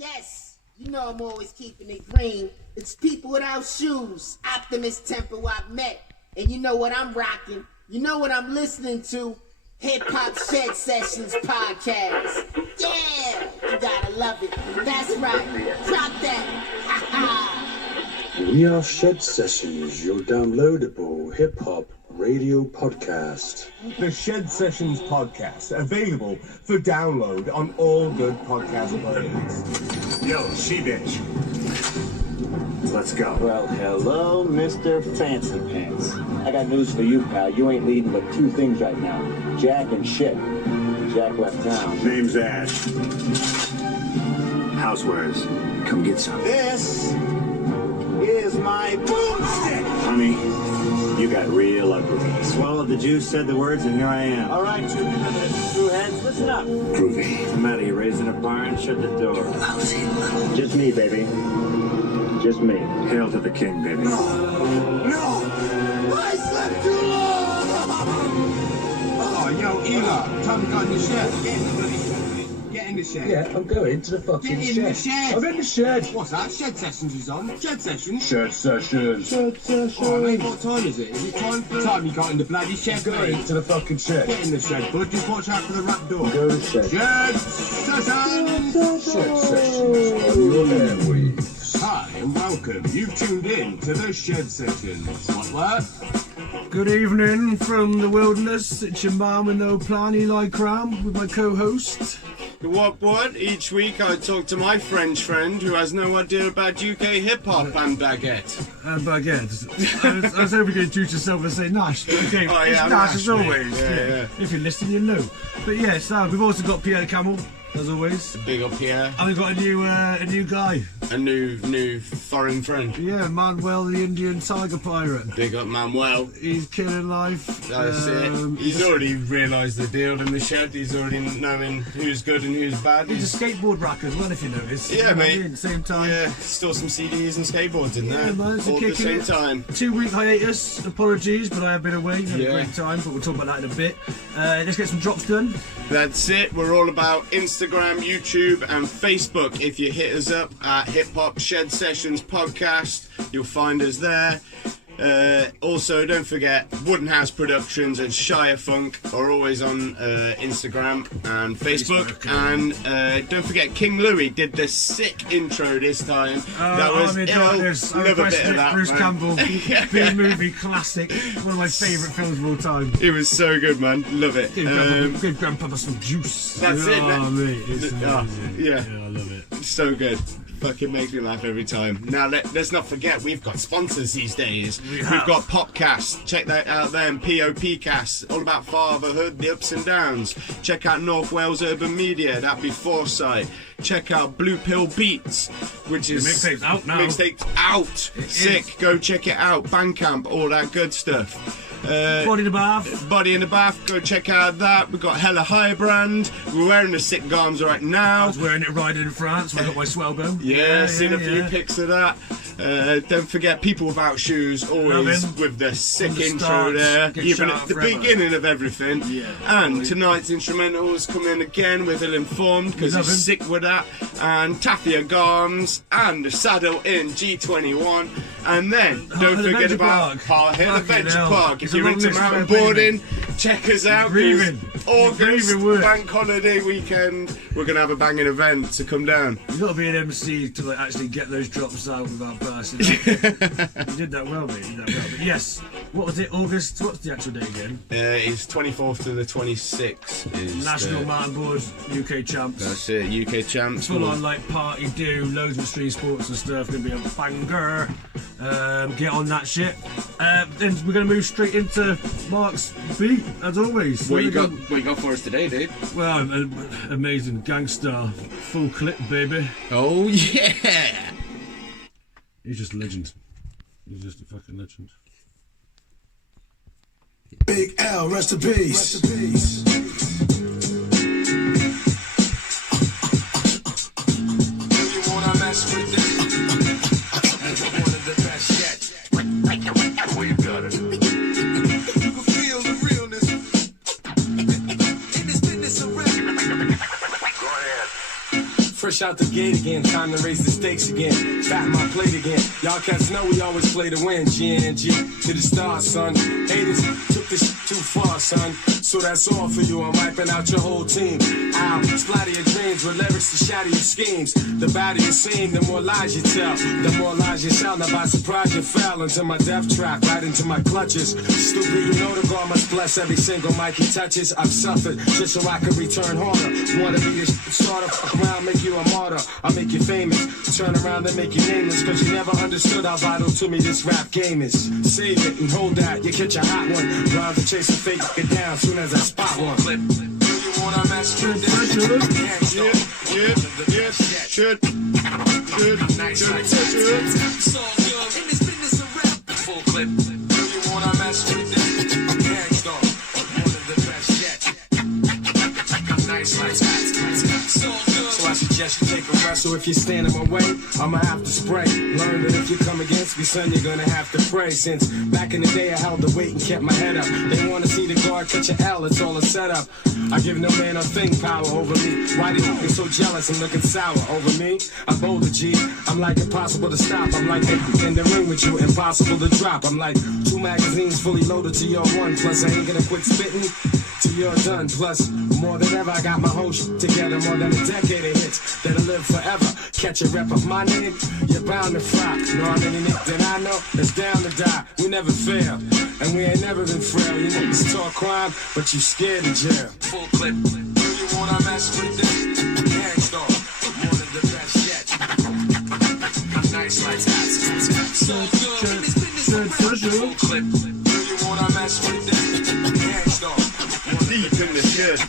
Yes, you know I'm always keeping it green. It's people without shoes, Optimist Temple I've met. And you know what I'm rocking? You know what I'm listening to? Hip Hop Shedsessions podcast. Yeah, you gotta love it. That's right. Drop that. Ha ha. We are Shedsessions, your downloadable hip hop radio podcast. The Shedsessions podcast, available for download on all good podcast players. Yo, she-bitch. Let's go. Well, hello, Mr. Fancy Pants. I got news for you, pal. You ain't leading but two things right now. Jack and shit. Jack left town. Name's Ash. Housewares. Come get some. This is my boomstick. Honey, you got real ugly. Swallowed the juice, said the words, and here I am. All right, two heads, listen up. Groovy. What's the matter? You raising a barn? Shut the door. Lousy little. Just me, baby. Just me. Hail to the king, baby. No! I slept too long! Oh, yo, Elah, time to go in the shed. Get in the bloody shed. Get in the shed. Yeah, I'm going to the fucking Get in the shed. I'm in the shed. What's that? Shedsessions is on. Shedsessions? Shedsessions. Oh, mate, what time is it? Is it time for time you got in the bloody shed, Going mate? to the fucking shed. Get in the shed, bud. Just watch out for the rat door. Go to the shed. Shedsessions! Shedsessions on your airwaves. Hi, and welcome. You've tuned in to the Shedsessions. What? Good evening from the wilderness. It's your man with no plan, Eli Cram, with my co-host. What? Each week I talk to my French friend who has no idea about UK hip-hop and baguette. And baguette. I was hoping you'd introduce yourself and say Nash. Okay, Oh, yeah, it's Nash as mate. always. Yeah. If you're listening, you know. But yes, we've also got Pierre Camel, as always. Big up here. And we've got a new guy. A new foreign friend. Yeah, Manuel, the Indian tiger pirate. Big up Manuel. He's killing life. That's it. He's already realised the deal in the shed. He's already knowing who's good and who's bad. He's a skateboard rack as well, if you notice. Yeah, mate. At the same time. Yeah, still some CDs and skateboards in there. Yeah, man, so all at the kicking same it. time. 2-week hiatus. Apologies, but I have been away. Had Yeah. a great time, but we'll talk about that in a bit. Let's get some drops done. That's it. We're all about Instagram, YouTube, and Facebook. If you hit us up at Hip Hop Shed Sessions Podcast, you'll find us there. Also, don't forget Wooden House Productions and ShireFunk are always on Instagram and Facebook. And don't forget King Louie did the sick intro this time. That was ill. Love a bit of that, Bruce man. Campbell, big movie classic, one of my favourite films of all time. It was so good, man. Love it. Give Grandpapa some juice. That's it, man. Oh, mate, it's amazing. Yeah. I love it. So good. Fucking makes me laugh every time. Now let's not forget we've got sponsors these days. We've got Popcast. Check that out then. Popcast. All about fatherhood, the ups and downs. Check out North Wales Urban Media. That'd be Foresight. Check out Bloop Hill Beats, which is mixtape's out now. Mixtape's out. Sick. Go check it out. Bandcamp. All that good stuff. Body in the bath. Body in the Bath, go check out that. We've got Hella High Brand. We're wearing the sick garms right I now. was wearing it riding in France when I got my swellbow. Yeah, seen a few pics of that. Don't forget People Without Shoes, always Robin. with the sick From the intro start, there, get even shout at out the forever. beginning of everything. Yeah, and boy. tonight's instrumentals come in again with Illinformed because Love he's him. sick with that, and Tafia Garms and the Saddle in G21, and then don't Hill forget Adventure about Park. Hill Fucking Adventure hell. Park. If It's a you're long into list, but mountainboarding, check us out. 'cause Breathing. August Breathing works. bank holiday weekend, we're gonna have a banging event, so come down. You've got to be an MC to actually get those drops out without passing. You did that well, mate. You did that well. But yes, what was it? August? What's the actual day again? It's 24th to the 26th. Is National the, Mountainboard UK champs. That's it, UK champs. Full on like party do, loads of extreme sports and stuff. Gonna be a banger. Get on that shit. Then we're gonna move straight into Mark's beat as always. What you got for us today, dude? Well, amazing Gangstarr, full clip, baby. Oh yeah! He's just a legend. He's just a fucking legend. Big L, rest in peace. You wanna mess with this? One of the best yet. Well, you got it. You can feel the realness in this business of rap. Go ahead. Fresh out the gate again, time to raise the stakes again. Fatten my plate again. Y'all cats know we always play to win. GNG to the stars, son. Haters took this shit too far, son. So that's all for you. I'm wiping out your whole team. I'll splatter your dreams with lyrics to shatter your schemes. The badder you seem, the more lies you tell. The more lies you sell. Now by surprise you fell into my death trap, right into my clutches. Stupid, you know the God must bless every single mic he touches. I've suffered just so I can return harder. Wanna be this sort of fuck around, make you a martyr. I'll make you famous. Turn around and make you nameless. Cause you never understood how vital to me this rap game is. Save it and hold that, you catch a hot one. Rhyme to chase a fake, get down soon as I spot one. Clip. Do you wanna mess with this? Should. Nice, it's all good. In this business of rap. Full clip. Do you wanna mess with this? Gangstarr. One of the best yet. Nice, it's all good. So I suggest you take a rest. So if you stand in my way, I'ma have to spray. Learn that if you come against me, son, you're gonna have to pray. Since back in the day, I held the weight and kept my head up. They wanna see the guard catch an L, it's all a setup. I give no man a thing power over me. Why do you get so jealous and looking sour over me? I'm bolder, G. I'm like impossible to stop. I'm like in the ring with you, impossible to drop. I'm like 2 magazines fully loaded to your 1. Plus I ain't gonna quit spitting till you're done. Plus more than ever, I got my whole shit together. More than a decade of hits that'll live forever. Catch a rep of my name, you're bound to fry. Know how many niggas that I know that's down to die. We never fail, and we ain't never been frail. You niggas talk crime, but you scared of jail. Full clip. Do you wanna mess with this? Gangstarr, one of the best yet. Nice like that. So good. Full clip. Do you wanna mess with this? Gangstarr, Deep in the shit.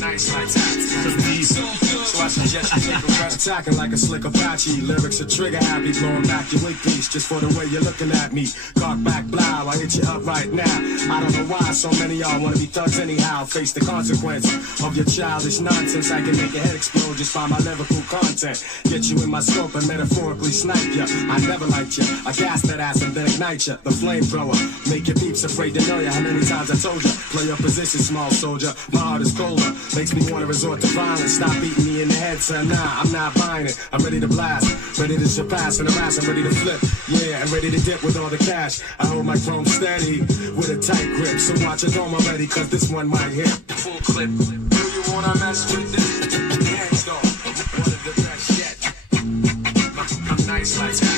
nice like that. So I suggest you take a rest. Attacking like a slick Apache. Lyrics are trigger happy. Blowing back your wig piece just for the way you're looking at me. Cock back, blow. I hit you up right now. I don't know why so many y'all wanna be thugs anyhow. Face the consequence of your childish nonsense. I can make your head explode just by my lyrical content. Get you in my scope and metaphorically snipe ya. I never liked ya. I gas that ass and then ignite ya. The flamethrower. Make your peeps afraid to know ya. How many times I told ya? Play your position, small soldier. My heart is colder. Makes me wanna resort to violence. Stop beating me in the head, son. Nah, I'm not buying it. I'm ready to blast. Ready to surpass and harass. I'm ready to flip. Yeah, I'm ready to dip with all the cash. I hold my chrome steady with a tight grip. So watch your dome already, cause this one might hit. Full clip. Do you wanna mess with this? Gangstarr, one of the best yet. I'm nice like that.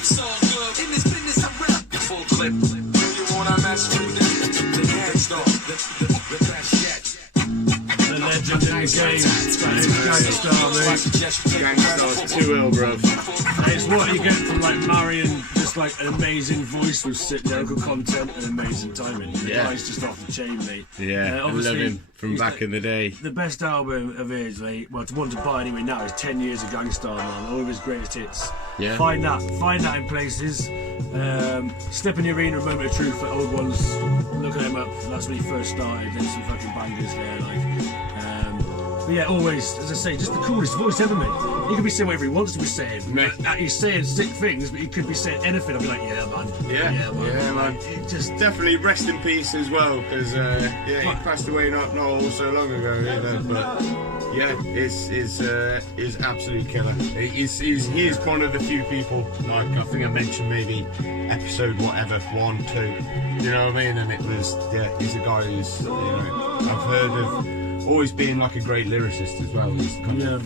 It's all good. In this business, I rap. Full clip. Do you wanna mess with this? The Gangstarr, the best yet. The legend in the game. Gangstarr, mate. Gangstar's too ill, bruv. It's what you get from like marrying just like an amazing voice with sick local content and amazing timing. The Yeah. guy's just off the chain, mate. Yeah, I love him from back in the day. The best album of his, like, well, to want to buy anyway now is 10 Years of Gangstarr, man. All of his greatest hits. Yeah. Find that in places. Step in the Arena, Moment of Truth for old ones. Look at him up. That's when he first started. There's some fucking bangers there, like. But yeah, always, as I say, just the coolest voice ever, mate. He could be saying whatever he wants to be saying. Mate. He's saying sick things, but he could be saying anything. I'd be like, yeah, man. Yeah, man. It just Definitely rest in peace as well, because he passed away not all so long ago either. But yeah, is absolute killer. He is one of the few people, like I think I mentioned maybe episode whatever 1, 2. You know what I mean? And it was he's a guy who's I've heard of. Always being like a great lyricist as well. He's kind of,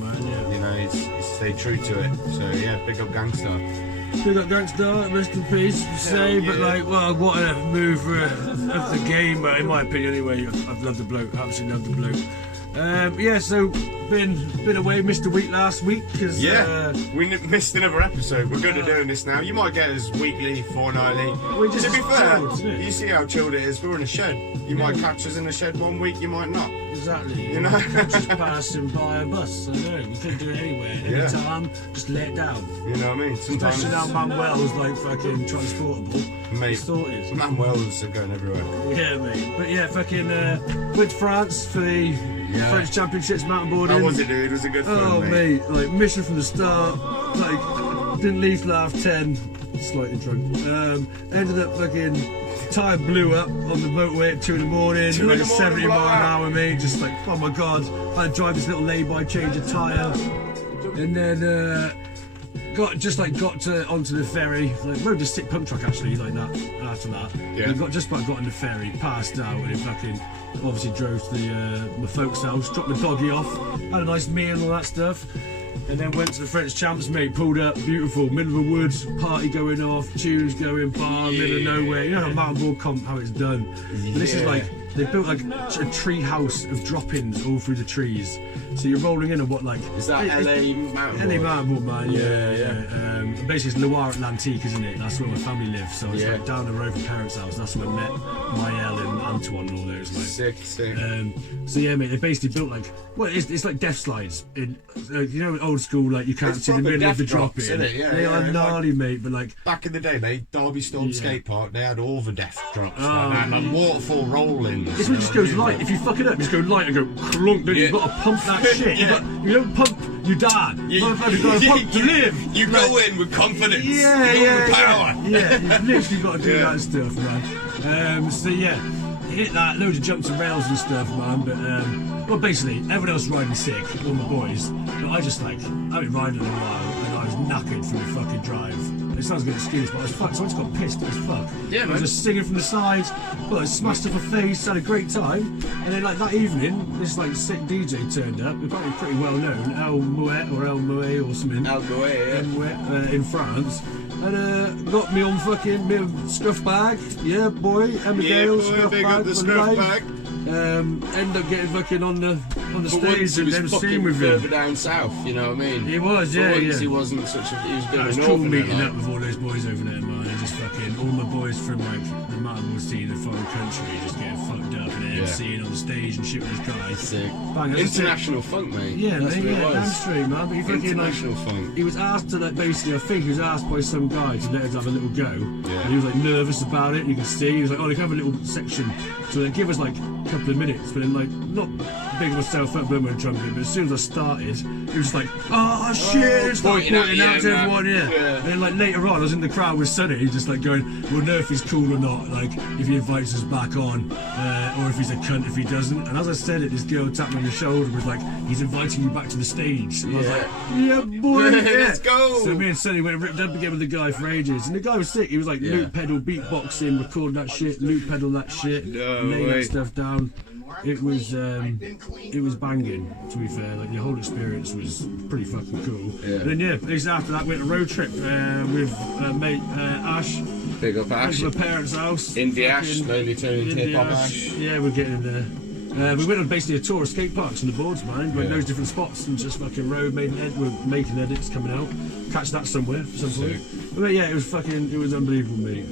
he's stayed true to it. So yeah, big up Gangstarr. Big up Gangstarr, rest in peace, you say, but like, well, what a mover of the game, in my opinion anyway. I've loved the bloke, absolutely loved the bloke. So been away, missed a week last week because we missed another episode. We're good at doing this now. You might get us weekly, fortnightly. To be fair, you see how chilled it is. We're in a shed. You might catch us in a shed one week, you might not. Exactly. You know, just passing by a bus. I know we couldn't do it anywhere. Anytime, just let it down. You know what I mean? Sometimes. Especially now Manuel's like fucking transportable. Mate, sorted. Manuel's are going everywhere. Yeah, mate. But yeah, fucking went to France for the French Championships mountainboarding. How was it, dude? It was a good fun, Oh, mate. Like, mission from the start. Like, didn't leave till half 10. Slightly drunk. Ended up fucking tyre blew up on the motorway at 2 in the morning. 2 in like the a morning, 70 mile an blowout. hour, mate. Just like, oh my god. I had to drive this little lay-by, change a tyre. And then got onto the ferry. Like, rode a sick pump truck actually, like that. After that, Yeah. just about got on the ferry, passed out, and it fucking obviously drove to my folks' house, dropped my doggy off, had a nice meal and all that stuff, and then went to the French Champs, mate. Pulled up, beautiful, middle of the woods, party going off, tunes going, bar, middle of nowhere. You know how Mountainboard comp, how it's done. And this is like. They built like a tree house of drop-ins all through the trees. So you're rolling in on what like... Is that LA Mountainboard? LA Mountainboard, man, yeah. Basically it's Loire Atlantique, isn't it? That's where my family lives. So it's like down the road from parents' house. That's where I met Manuel and Antoine and all those. Like. Sick. So yeah, mate, they basically built like... Well, it's like death slides. You know, old school, like you can't see the middle of the drop-in. Isn't it? Yeah, they are gnarly, mate, but like... Back in the day, mate, Derby Storm Skate Park, they had all the death drops like that. Like waterfall rolling. This one just goes light. If you fuck it up, just go light and go clunk. Then you've got to pump that shit. You don't pump, you die. You've got to pump to live. You go in with confidence. Yeah. With power. Yeah, you've literally got to do that stuff, man. So yeah, hit that, loads of jumps and rails and stuff, man. But well, basically, everyone else riding sick, all my boys. But I just like, I've been riding a while and I was knackered from the fucking drive. It sounds like an excuse, but I was fucked, so I just got pissed as fuck. Yeah, man. I was just singing from the sides, well, I smashed up my face, had a great time. And then like that evening, this like sick DJ turned up, apparently pretty well known, El Mouet or something. El Mouet, in France. And got me on fucking me scruff bag. Yeah, boy, Emmerdale, scruff big bag. up the scruff bag. End up getting fucking on the stage and then seeing with further him. down south, you know what I mean? He was, For yeah. He wasn't such a. He was a bit It of was an cool orphan, meeting like. up with all those boys over there, man. And just fucking all my boys from like the Mountainboard scene in a foreign country just getting fucked up and then seeing on the stage and shit with this guy. Sick. Bang, International funk, mate. Yeah, that's mate, what it damn was. straight, man. But he fucking International like, funk. he was asked to like basically, I think he was asked by some guy to let us have a little go. Yeah. And he was like nervous about it. You can see he was like, oh, they can have a little section. So they give us like a couple of minutes, but then like not big myself up, blowing my trumpet. But as soon as I started, it was just like, oh shit, pointing out to everyone, yeah. And then like later on, I was in the crowd with Sonny, just like going, we'll know if he's cool or not. Like if he invites us back on, or if he's a cunt if he doesn't. And as I said it, this girl tapped me on the shoulder and was like, he's inviting you back to the stage. And I was like, yeah, boy, let's go. So me and Sonny went and ripped up again with the guy for ages, and the guy was sick. He was like loop pedal, beatboxing, recording that shit, loop pedal that shit, laying that stuff down. It was banging, to be fair. Like the whole experience was pretty fucking cool. Yeah. And then basically after that, we went on a road trip with mate Ash. Big up Ash. Went to my parents' house. Indie Ash, slowly turning to hip hop Ash. Yeah, we're getting there. We went on basically a tour of skate parks and the boards, man. Went those different spots and just fucking rode. We're making edits coming out. Catch that somewhere for some point. But yeah, it was unbelievable, mate.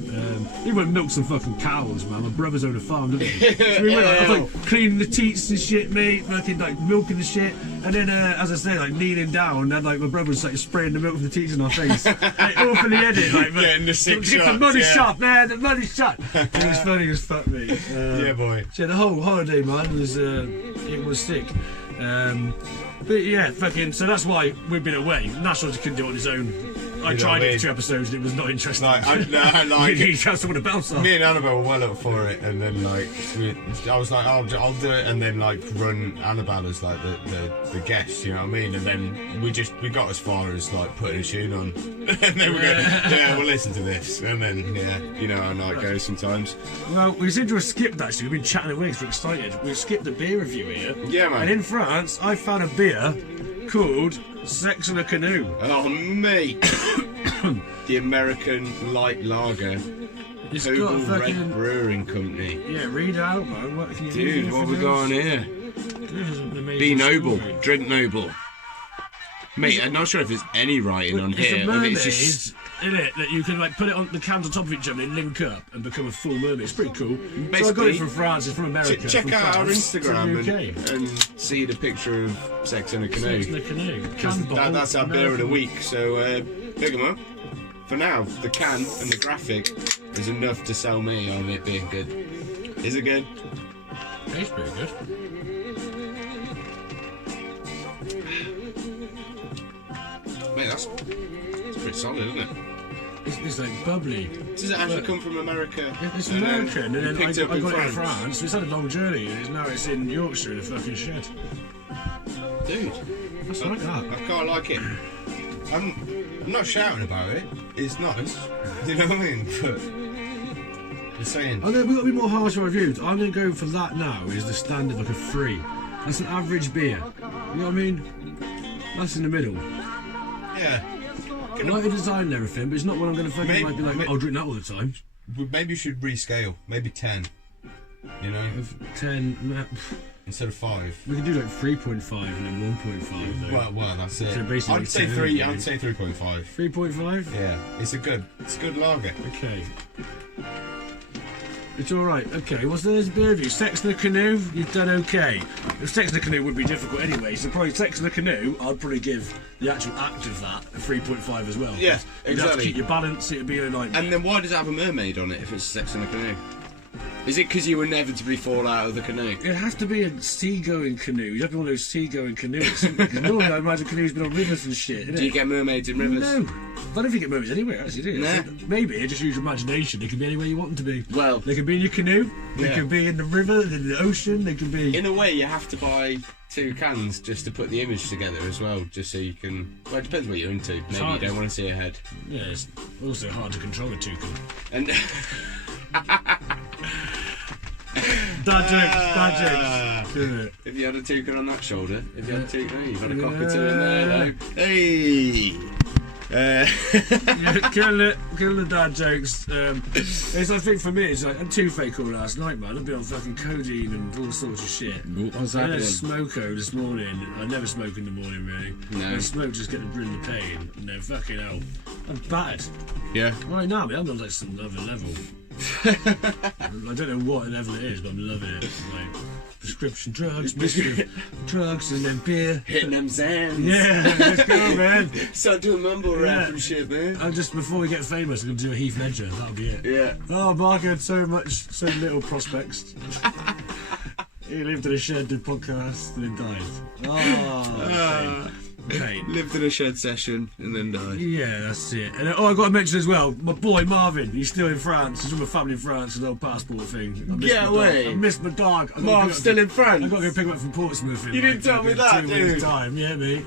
We went and milked some fucking cows, man. My brothers own a farm, didn't they? So we went, I was like cleaning the teats and shit, mate. Fucking like milking the shit. And then, as I say, like kneeling down, and like my brother was like spraying the milk from the teats in our face. Like, all for the edit, like. Getting the sick shots. The money shot, man. The money shot. It was funny as fuck, mate. Yeah, boy. So the whole holiday, man, was sick. But yeah, fucking. So that's why we've been away. Nash just couldn't do it on his own. I tried it for 2 episodes and it was not interesting. Like, you need to have someone to bounce off. Me and Annabelle were well up for it, and then like I was like, I'll do it, and then like run Annabelle as like the guest, you know what I mean? And then we got as far as like putting a tune on, and then we go, yeah, we'll listen to this, and then you know how night goes sometimes. Well, we seem to have skipped actually. We've been chatting away because we're excited. We've skipped a beer review here. Yeah, man. And in France, I found a beer called Sex in a Canoe. Oh, mate. The American light lager. It's Google got fucking Red Brewing Company. Yeah, read out, man. What can you Dude, what we got on here? Be noble, drink noble. Mate, I'm not sure if there's any writing on here. It's a mermaid, It's just in it, that you can like put it on the cans on top of each other and link up and become a full mermaid. It's pretty cool. So I got Basically, it from France. It's from America. check from out our France to the Instagram UK. and see the picture of Sex in a Canoe. Sex in a Canoe. 'Cause Can bottle, that's our beer of the American. week, so pick them up. For now, the can and the graphic is enough to sell me on it being good. Is it good? Tastes pretty good. Mate, that's pretty solid, isn't it? It's like bubbly. Does it actually come from America? It's American, and then I picked it up got in it in France. France. It's had a long journey, and now it's in Yorkshire in a fucking shed. Dude, That's like that. I quite like it. I'm not shouting about it. It's nice. You know what I mean? But I'm saying. We've got to be more harsh on reviews. I'm going to go for that now. Is the standard like a 3? That's an average beer. You know what I mean? That's in the middle. Yeah. I like the design and everything, but it's not one I'm going to fucking like be like, I'll drink that all the time. Maybe you should rescale. Maybe 10. You know? 10. Instead of 5. We can do like 3.5 and then 1.5 though. Well, that's it. So basically I'd say 10, 3. really. I'd say 3.5. 3.5? Yeah, it's a good lager. Okay. It's alright. Okay, what's the beer review? Sex in the Canoe? You've done okay. If Sex in the Canoe would be difficult anyway, so probably Sex in the Canoe, I'd probably give the actual act of that a 3.5 as well. Yeah, You'd have to exactly. keep your balance, it'd be a nightmare. And then why does it have a mermaid on it if it's Sex in a Canoe? Is it because you inevitably fall out of the canoe? It has to be a sea-going canoe. You have to be one of those sea-going canoes. Because normally I imagine canoes been on rivers and shit, innit? Do you get mermaids in rivers? No. I don't know if you get mermaids anywhere, actually, do you? Nah. So maybe, just use your imagination. They can be anywhere you want them to be. Well, they can be in your canoe, they yeah. can be in the river, in the ocean, they can be... In a way, you have to buy 2 cans just to put the image together as well, just so you can... Well, it depends what you're into. Maybe you don't want to see a head. Yeah, it's also hard to control a toucan. And... Dad jokes. If you had a toucan on that shoulder, if you had a toucan, you've had a cockatoo in there, though. Hey! Yeah, kill the dad jokes. It's, I think for me, it's like I'm too fake all last night, man. I've been on fucking codeine and all sorts of shit. What's I had a happening? smoko this morning. I never smoke in the morning, really. No. I smoke just get to bring the pain. No, fucking hell. I'm battered. Yeah. Right now, man, I'm on like some other level. I don't know what level it is, but I'm loving it. Like prescription drugs, drugs, and then beer. Hitting them Zans. Yeah, let's go, man. Start doing mumble rap and shit, man. I'm just, before we get famous, I'm going to do a Heath Ledger. That'll be it. Yeah. Oh, Mark had so little prospects. He lived in a shed, did podcasts, and then died. Oh, pain. Lived in a shed session and then died. Yeah, that's it. And I got to mention as well, my boy Marvin. He's still in France. He's with my family in France. An old passport thing. Get away! I missed my dog. Marv's still in France. I got to go pick him up from Portsmouth. You didn't tell me that, 2 weeks' dude. time. Yeah, mate.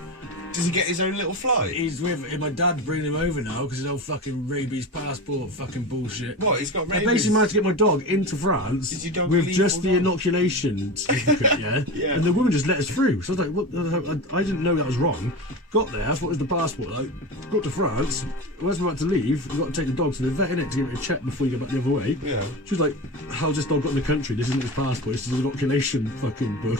Does he get his own little flight? He's with my dad bringing him over now because his old fucking rabies passport fucking bullshit. What? He's got I rabies? basically managed to get my dog into France Is your dog with a just the lethal dog? inoculation certificate, yeah? Yeah. And the woman just let us through. So I was like, what the hell? I didn't know that was wrong. Got there, what was the passport like? Got to France, when we're about to leave, we've got to take the dog to the vet, innit, to give it a check before you go back the other way. Yeah. She was like, how's this dog got in the country? This isn't his passport, this is an inoculation fucking book.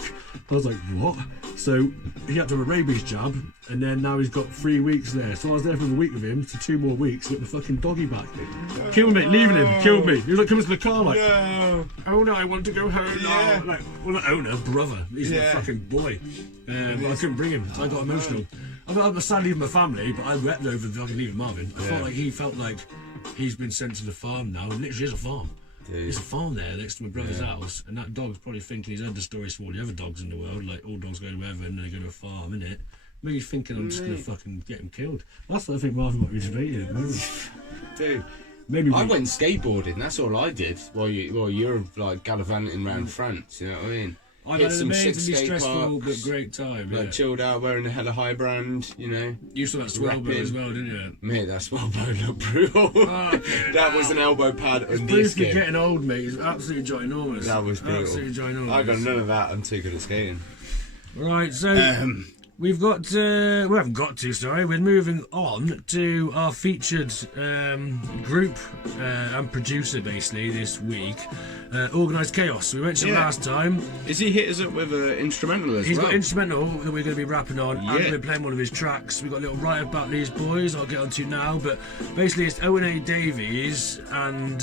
I was like, what? So he had to have a rabies jab, and then now he's got 3 weeks there. So I was there for a week with him, to 2 more weeks, to get the fucking doggy back. Killed me, leaving him, killed me. He was like coming to the car like, No. oh no, I want to go home Yeah. now. Like, well, not owner, brother. He's my Yeah. fucking boy. But I couldn't bring him, so I got emotional. I'm sad leaving my family, but I wept over the fucking leaving Marvin. I felt like he felt like he's been sent to the farm now, and literally is a farm. Dude. There's a farm there next to my brother's house, and that dog's probably thinking he's heard the stories from all the other dogs in the world, like all dogs go to heaven and they go to a farm, innit? Maybe he's thinking I'm just gonna fucking get him killed. That's what I think Marvin might be debating. Dude. Maybe I went skateboarding, that's all I did while you're like gallivanting around France, you know what I mean? I've Hit had an some sick amazingly skate stressful parks, but great time. like Yeah. chilled out wearing a hella high brand, you know. You saw that swell boat rapping. as well, didn't you? Mate, that swell bone looked brutal. that was an elbow pad on the Please keep skin. getting old, mate. It's absolutely ginormous. That was brutal. Absolutely ginormous. I got none of that, I'm too good at skating. Right, so we've got, we haven't got to, sorry, we're moving on to our featured group and producer basically this week, Organised Chaos. We mentioned last time. Is he hit us up with an instrumental as He's well? got instrumental that we're going to be rapping on, and Yeah. we're playing one of his tracks. We've got a little write about these boys I'll get onto now, but basically it's Owen Davies and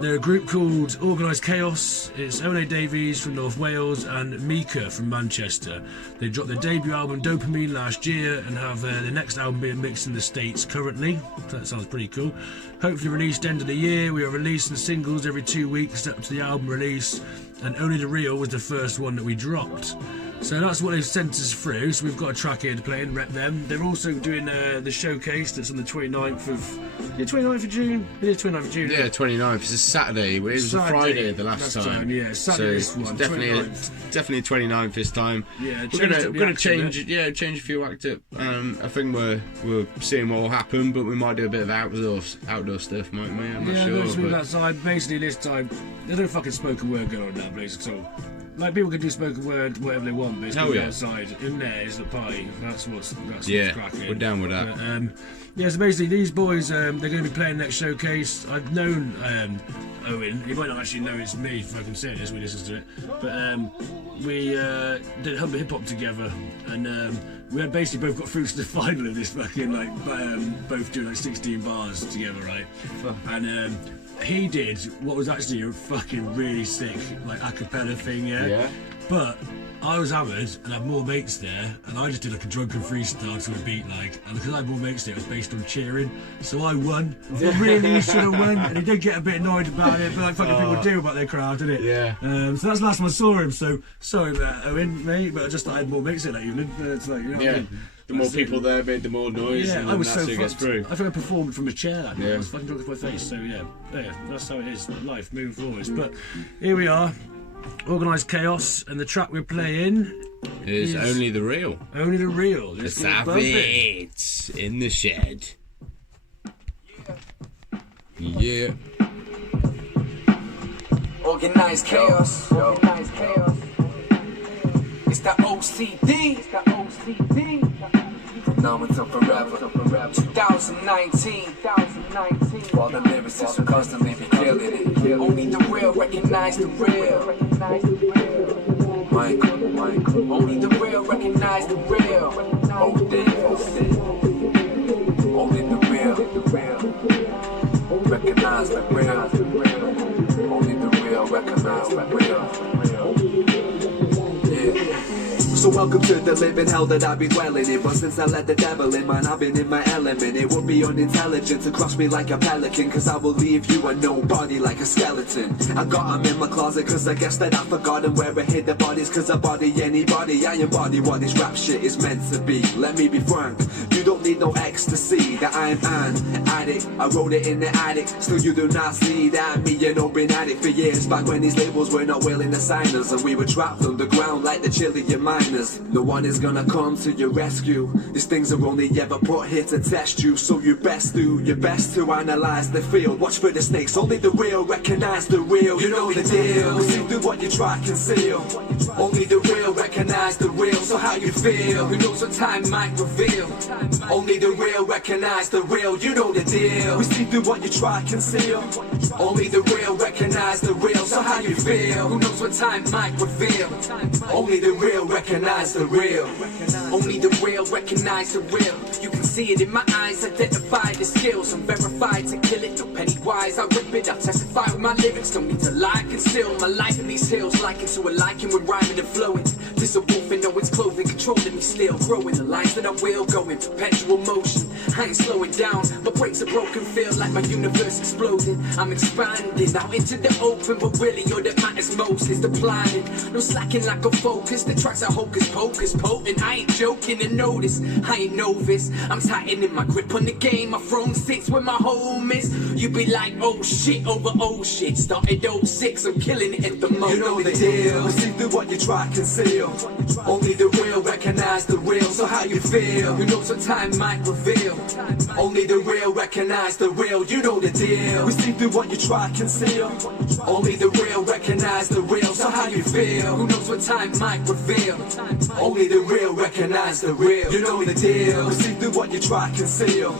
they're a group called Organised Chaos. It's Owen Davies from North Wales and Mika from Manchester. They dropped their debut album Dopamine last year and have their next album being mixed in the States currently. So that sounds pretty cool. Hopefully released end of the year. We are releasing singles every 2 weeks up to the album release, and Only the Real was the first one that we dropped. So that's what they've sent us through. So we've got a track here to play and rep them. They're also doing the showcase that's on the 29th of... Yeah, 29th of June? It is 29th of June. Yeah, 29th. It's a Saturday. It was a Friday the last time. Yeah, Saturday so this one. It's definitely 29th this time. Yeah, we're gonna change it. Yeah, change a few act up. I think we're seeing what will happen, but we might do a bit of outdoor stuff, mightn't we? I'm not sure. Yeah, that side. Basically, this time there's no fucking spoken word going on now, basically. So, like, people can do spoken word whatever they want, but it's outside. In there is the party. That's what's cracking. We're down with that. But, yeah, so basically these boys, they're going to be playing next showcase. I've known Owen. He might not actually know it's me if I can say this when he listens to it. But we did Humble Hip Hop together, and we had basically both got through to the final of this fucking, like, both doing like 16 bars together, right? And he did what was actually a fucking really sick, like, a cappella thing, yeah? But I was hammered and I had more mates there, and I just did like a drunken freestyle to a beat, like, and because I had more mates there, it was based on cheering, so I won. I really should have won, and he did get a bit annoyed about it, but like fucking people do about their crowd, didn't it? Yeah. So that's the last time I saw him. So sorry about Owen, mate, but I had more mates there that evening. It's like, you know what I mean? The more people there made the more noise, and I was so gets through. I think I performed from a chair that night. I was fucking drunk off my face. So yeah, that's how it is. Life moving forwards. But here we are. Organised Chaos, and the track we're playing is Only the Real. Only the Real. Asaviour in the shed. Yeah. Organised Chaos. Organised Chaos. It's the OCD. It's the OCD. Now until forever. 2019. While the lyricists will constantly be killing it. Only the real recognize the real. Michael. Only the real recognize the real. Only the real recognize the real. Only the real recognize the real. So welcome to the living hell that I be dwelling in. But since I let the devil in, man, I've been in my element. It would be unintelligent to cross me like a pelican, cause I will leave you a nobody like a skeleton. I got them in my closet cause I guess that I've forgotten where I hid the bodies, cause I body anybody. I embody what this rap shit is meant to be. Let me be frank, you don't need no ecstasy. That I'm an addict, I wrote it in the attic. Still you do not see that me and Owen been at it for years. Back when these labels were not willing to sign us, and we were trapped underground like the Chilean miners. No one is gonna come to your rescue. These things are only ever put here to test you. So you best do your best to analyze the field. Watch for the snakes, only the real recognize the real. You know the deal, see through what you try conceal. Only the real recognize the real. So how you feel, who knows what time might reveal. Only the real recognize the real. You know the deal, we see through what you try conceal. Only the real recognize the real. So how you feel, who knows what time might reveal. Only the real recognize the real. Only the real recognize the real. You can see it in my eyes, identify the skills. I'm verified to kill it, no penny wise. I rip it, I testify with my lyrics. Don't need to lie, conceal my life in these hills. Liken to a lichen when rhyming and flowing. This a wolf in its clothing, controlling me still. Growing the lines that I will go in perpetual motion. I ain't slowing down, my brakes are broken. Feel like my universe exploding. I'm expanding out into the open, but really all that matters most is the planning. No slacking like a focus, the tracks are hocus pocus, potent. I ain't joking and notice, I ain't novice. I'm tightening my grip on the game. My throne sits where my home is. You be like, oh shit, over oh shit. Started 06, I'm killing it at the moment. You know the deal, see through what you try conceal. Only the real recognize the real. So how you feel, who knows what time might reveal. Only the real recognize the real. You know the deal, we see through what you try conceal. Only the real recognize the real. So how you feel, who knows what time might reveal. Only the real recognize the real. You know the deal, we see through what you try conceal.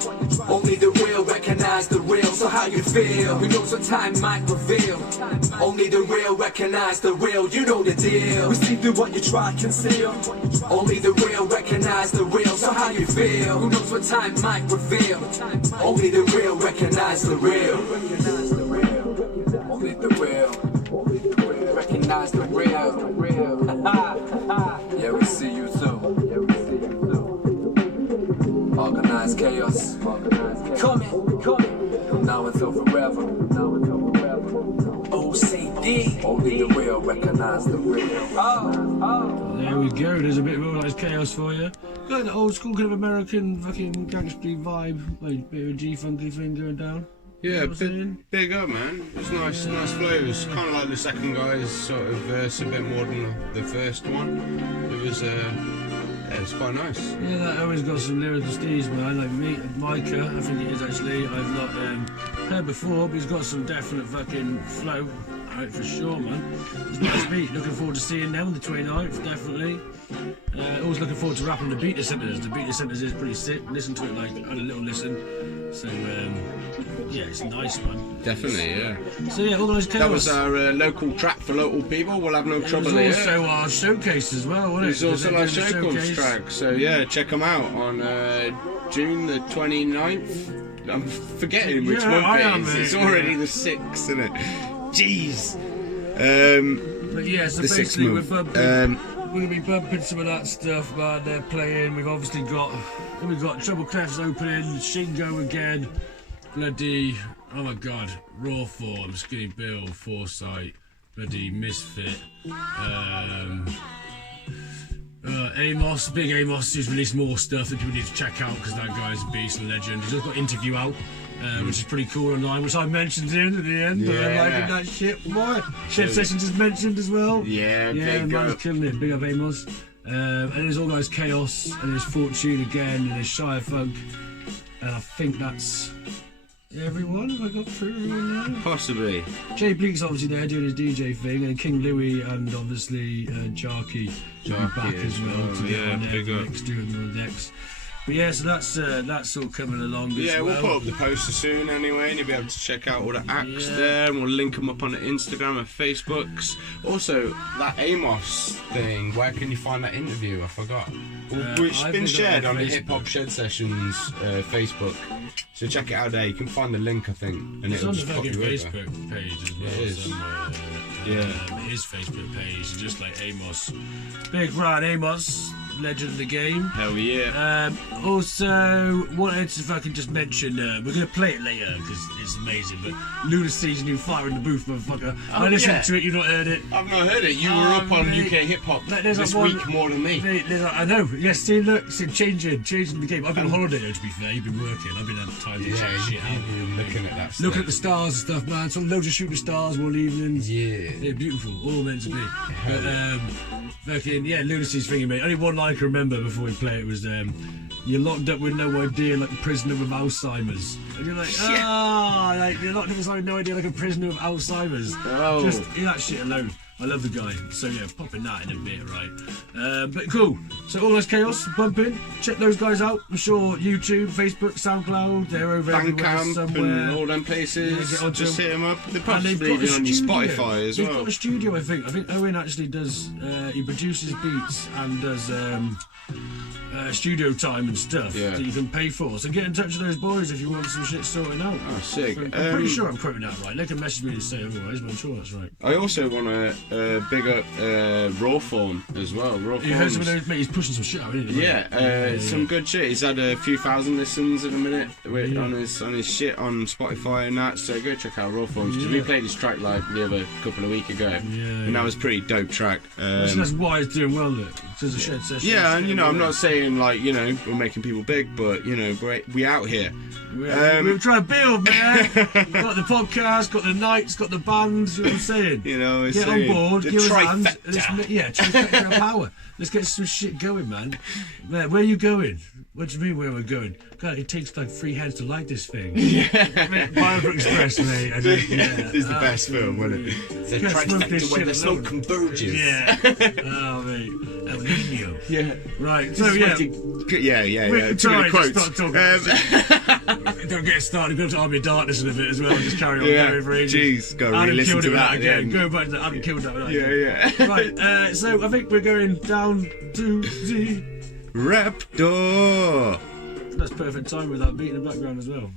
Only the real recognize the real. So how you feel, who knows what time might reveal. Only the real recognize the real. You know the deal, we see through what you try conceal. Only the real recognize the real. So how you feel, who knows what time might reveal. Only the real recognize the real. Only the real recognize the real. Yeah, we see you too. Organised chaos. Coming. Now until forever. OCD. Only the real recognize the real. There we go. There's a bit of Organised chaos for you. Got the old school kind of American fucking gangstery vibe, like bit of a G-funky thing going down. Yeah, big up, man. It was nice flows. Kind of like the second guy's sort of verse, a bit more than the first one. It was, yeah, it's quite nice. Yeah, that Owen's got some lyrical steez, man. Like Micah, I think it is actually. I've not heard before, but he's got some definite fucking flow. Out for sure, man. It's a nice beat. Looking forward to seeing them on the 29th, definitely. Always looking forward to rapping the Beta Centers. The Beta Centers is pretty sick. Listen to it, like, had a little listen. So, yeah, it's nice, man. Definitely, yeah. So, yeah, Organised chaos. That was our local track for local people. We'll have no trouble here. It was also our showcase as well, wasn't it? It was also our showcase track. So, yeah, check them out on June the 29th. I'm forgetting which month it is. It's already the 6th, isn't it? Jeez. But yeah, so basically we're going to be bumping some of that stuff, man. They're playing. We've obviously got Trouble Clef's opening, Shingo again, bloody, oh my god, Rawform, Skinny Bill, Foresight, bloody Misfit, Amos, Big Amos, who's released more stuff that people need to check out because that guy's a beast and legend. He's also got Interview out, which is pretty cool online, which I mentioned him at the end, but I'm liking that shit. What? Shedsessions is mentioned as well. Yeah, man's killing it. Big up Amos. And there's Organised Chaos, and there's Fortune again, and there's ShireFunk, and I think that's everyone. Have I got through everyone now? Possibly. Jay Bleak's obviously there doing his DJ thing, and King Louie, and obviously Jarky will be back as well to get on there next, doing the decks. But yeah, so that's all coming along as well. Yeah, we'll put up the poster soon anyway, and you'll be able to check out all the acts there, and we'll link them up on the Instagram and Facebooks. Also, that Amos thing, where can you find that interview? I forgot. It's been shared on the Hip Hop Shed Sessions Facebook, so check it out there. You can find the link, I think, and it's on the fucking Facebook page as well. It is. His Facebook page, just like Amos. Big Brian Amos, legend of the game. Hell yeah. Also, wanted to fucking just mention, we're going to play it later because it's amazing, but Lunar Season, new Fire in the Booth, motherfucker. I listened to it, you've not heard it. I've not heard it. You were up on UK hip hop this week more than me. I know. Yes, see, look, changing the game. I've been on holiday though, to be fair. You've been working. I've been at time to check shit out. Looking at that stuff. Looking at the stars and stuff, man. So loads of shooting stars one evenings. Yeah. They're beautiful. All meant to be. But, fucking, yeah, Lunacy's thing, mate. Only one line I can remember before we play it was, you're locked up with no idea like a prisoner with Alzheimer's. And you're like, like, you're locked up with no idea like a prisoner with Alzheimer's. Oh. Just that shit alone. I love the guy. So yeah, popping that in a bit, right? But cool. So Organised Chaos, bumping. Check those guys out. I'm sure YouTube, Facebook, SoundCloud, they're over everywhere somewhere. And all them places. Yeah, just hit them up. They're possibly even on your Spotify as well. They've got a studio, I think. I think Owen actually does. He produces beats and does studio time and stuff that you can pay for. So get in touch with those boys if you want some shit sorted out. Oh, sick. So I'm pretty sure I'm quoting that right. They can message me and say otherwise, but I'm sure that's right. I also want to big up Rawform as well. You heard some of those, mate, he's pushing some shit out, isn't he? Yeah, some good shit. He's had a few thousand listens in a minute on his shit on Spotify and that, so go check out Rawform, because we played his track live the other couple of weeks ago, and that was a pretty dope track. So that's why it's doing well, look. Because of Shedsessions. Yeah, and I'm not saying like, we're making people big, but we out here. We're trying to build, man. We've got the podcast, got the nights, got the bands, you know what I'm saying? Get on board, give us a hand. Trifecta of power. Let's get some shit going, man. Where are you going? What do you mean where we're going? God, it takes like 3 hands to like this thing. Biobrook Express, mate. It's the best film, wasn't it? It's a trifecta where the smoke converges. Yeah. Oh, mate. El Nino. Yeah. Right, so yeah. Too many quotes. Don't get started. Go to Army of Darkness in a bit as well. Just carry on going for ages. Jeez, go re-listen to that again. Go back to that. I haven't killed that. Yeah. Right, so I think we're going down to the Raptor. That's perfect time with that beat in the background as well.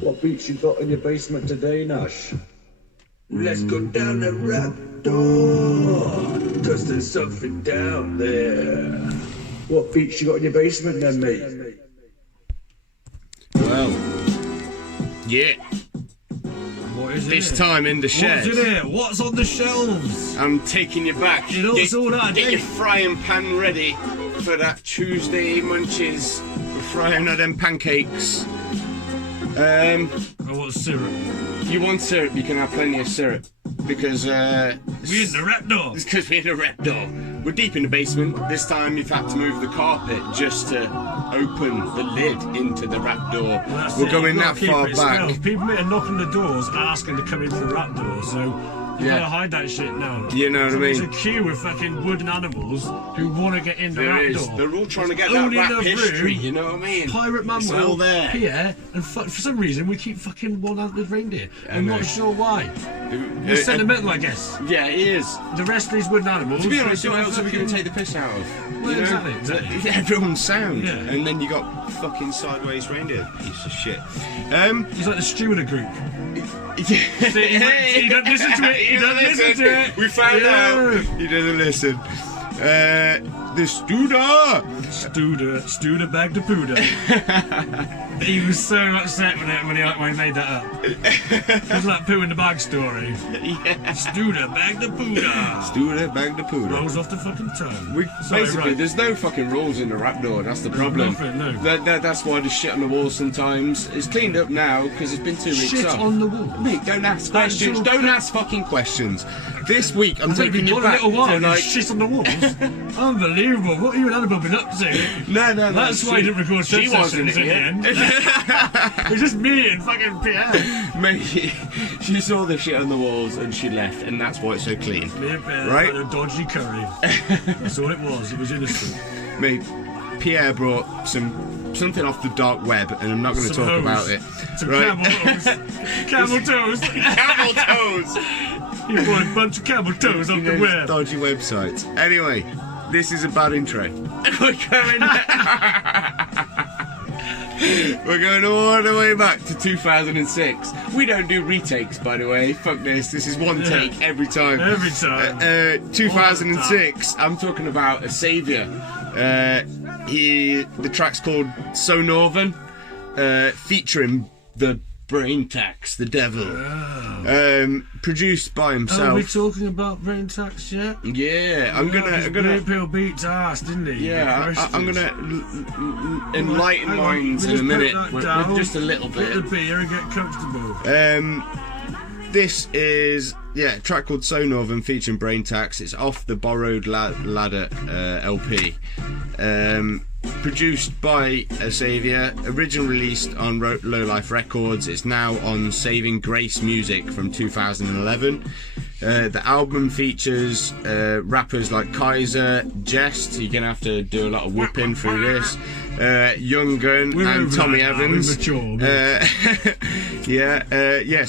What beats you got in your basement today, Nash? Let's go down the Raptor, cause there's something down there. What beats you got in your basement then, mate? Well, yeah. This time in the shed. What's in here? What's on the shelves? I'm taking you back. You know what's all that? Get your frying pan ready for that Tuesday munches. We're frying of them pancakes. I want syrup. You want syrup? You can have plenty of syrup because we're in the rap door. It's because we're in the rap door. We're deep in the basement. This time you've had to move the carpet just to open the lid into the rap door. Well, we're going that far back. People may knock on the doors asking to come into the rap door, so you gotta hide that shit now. You know what I mean? There's a queue of fucking wooden animals who want to get in the rap door. They're all trying to get that rap history, you know what I mean? Pirate Manuel, it's all there. Pierre, and for some reason we keep fucking one-handed reindeer. I'm not sure why. He's sentimental, I guess. Yeah, he is. The rest of these wooden animals. To be honest, who else are we going to take the piss out of? Well, exactly. Everyone's sound. Yeah. And then you got fucking sideways reindeer. Piece of shit. He's like the steward of group. See, he doesn't listen to it. He doesn't listen to it. We found out. He doesn't listen. The Studer bagged the pooder. He was so upset when he made that up. It was like poo in the bag story. Yeah. Studer bagged the pooder. Studer bagged the pooder. Rolls off the fucking tongue. Basically, there's no fucking rules in the rap door. That's the problem. Nothing, no. That's why there's shit on the wall sometimes. It's cleaned up now because it's been 2 weeks Shit off. on the wall. Mate, don't ask questions. Don't ask fucking questions. This week I'm taking you back a little while to like shit on the walls. Unbelievable. What are you and Annabelle been up to? No. That's why you didn't record Shedsessions in the end. It was just me and fucking Pierre. Mate, she saw the shit on the walls and she left, and that's why it's so clean. Me and Pierre right? had a dodgy curry. That's all it was. It was innocent. Mate, Pierre brought something off the dark web, and I'm not going to talk about it. Some right? camel toes. Camel toes. You bought a bunch of camel toes off the web. Dodgy websites. Anyway, this is a bad intro. We're going all the way back to 2006. We don't do retakes, by the way. Fuck this. This is one take every time. Every time. 2006. I'm talking about Asaviour. The track's called So Northern, featuring the Braintax, the devil. Produced by himself. Are we talking about Braintax yet? Yeah, I'm gonna. Bill beat ass, didn't he? Yeah, I'm gonna enlighten minds in a minute with just a little bit. Get the beer and get comfortable. This is a track called So Northern featuring Braintax. It's off the Borrowed Ladder LP. Produced by Asaviour, originally released on Low Life Records. It's now on Saving Grace Music from 2011. The album features rappers like Kaiser, Jest. You're gonna have to do a lot of whooping through this. Young Gun and Tommy Evans.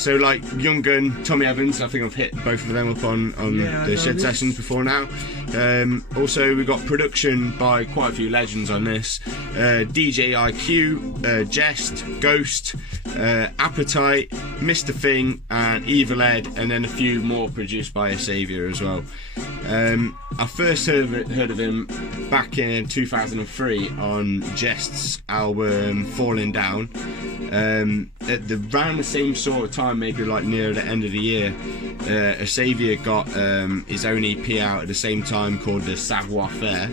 So like Young Gun, Tommy Evans. I think I've hit both of them up on the Shedsessions before now. Also, we've got production by quite a few legends on this. DJ IQ, Jest, Ghost, Appetite, Mr. Thing, and Evil Ed, and then a few more produced by Asaviour as well. I first heard of him back in 2003 on Jest's album Falling Down. At around the same sort of time, maybe like near the end of the year, Asaviour got his own EP out at the same time called The Savoir Faire.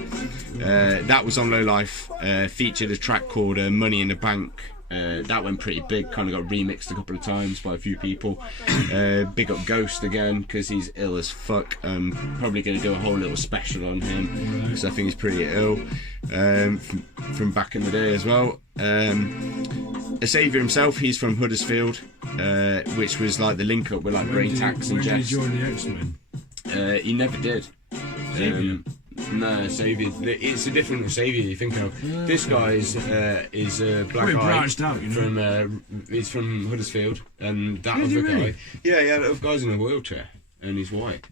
That was on Low Life, featured a track called Money in the Bank. That went pretty big, kind of got remixed a couple of times by a few people. Big up Ghost again, because he's ill as fuck. I'm probably going to do a whole little special on him, because I think he's pretty ill, from back in the day as well. Asaviour himself, he's from Huddersfield, which was like the link up with like Braintax and Jest. When did he join the X-Men? He never did. No, Asaviour. It's a different Asaviour you think of. Yeah, this guy is black eye. Branched out, you know? He's from Huddersfield, and that Is he other guy. really? Yeah, that other guy's in a wheelchair, and he's white.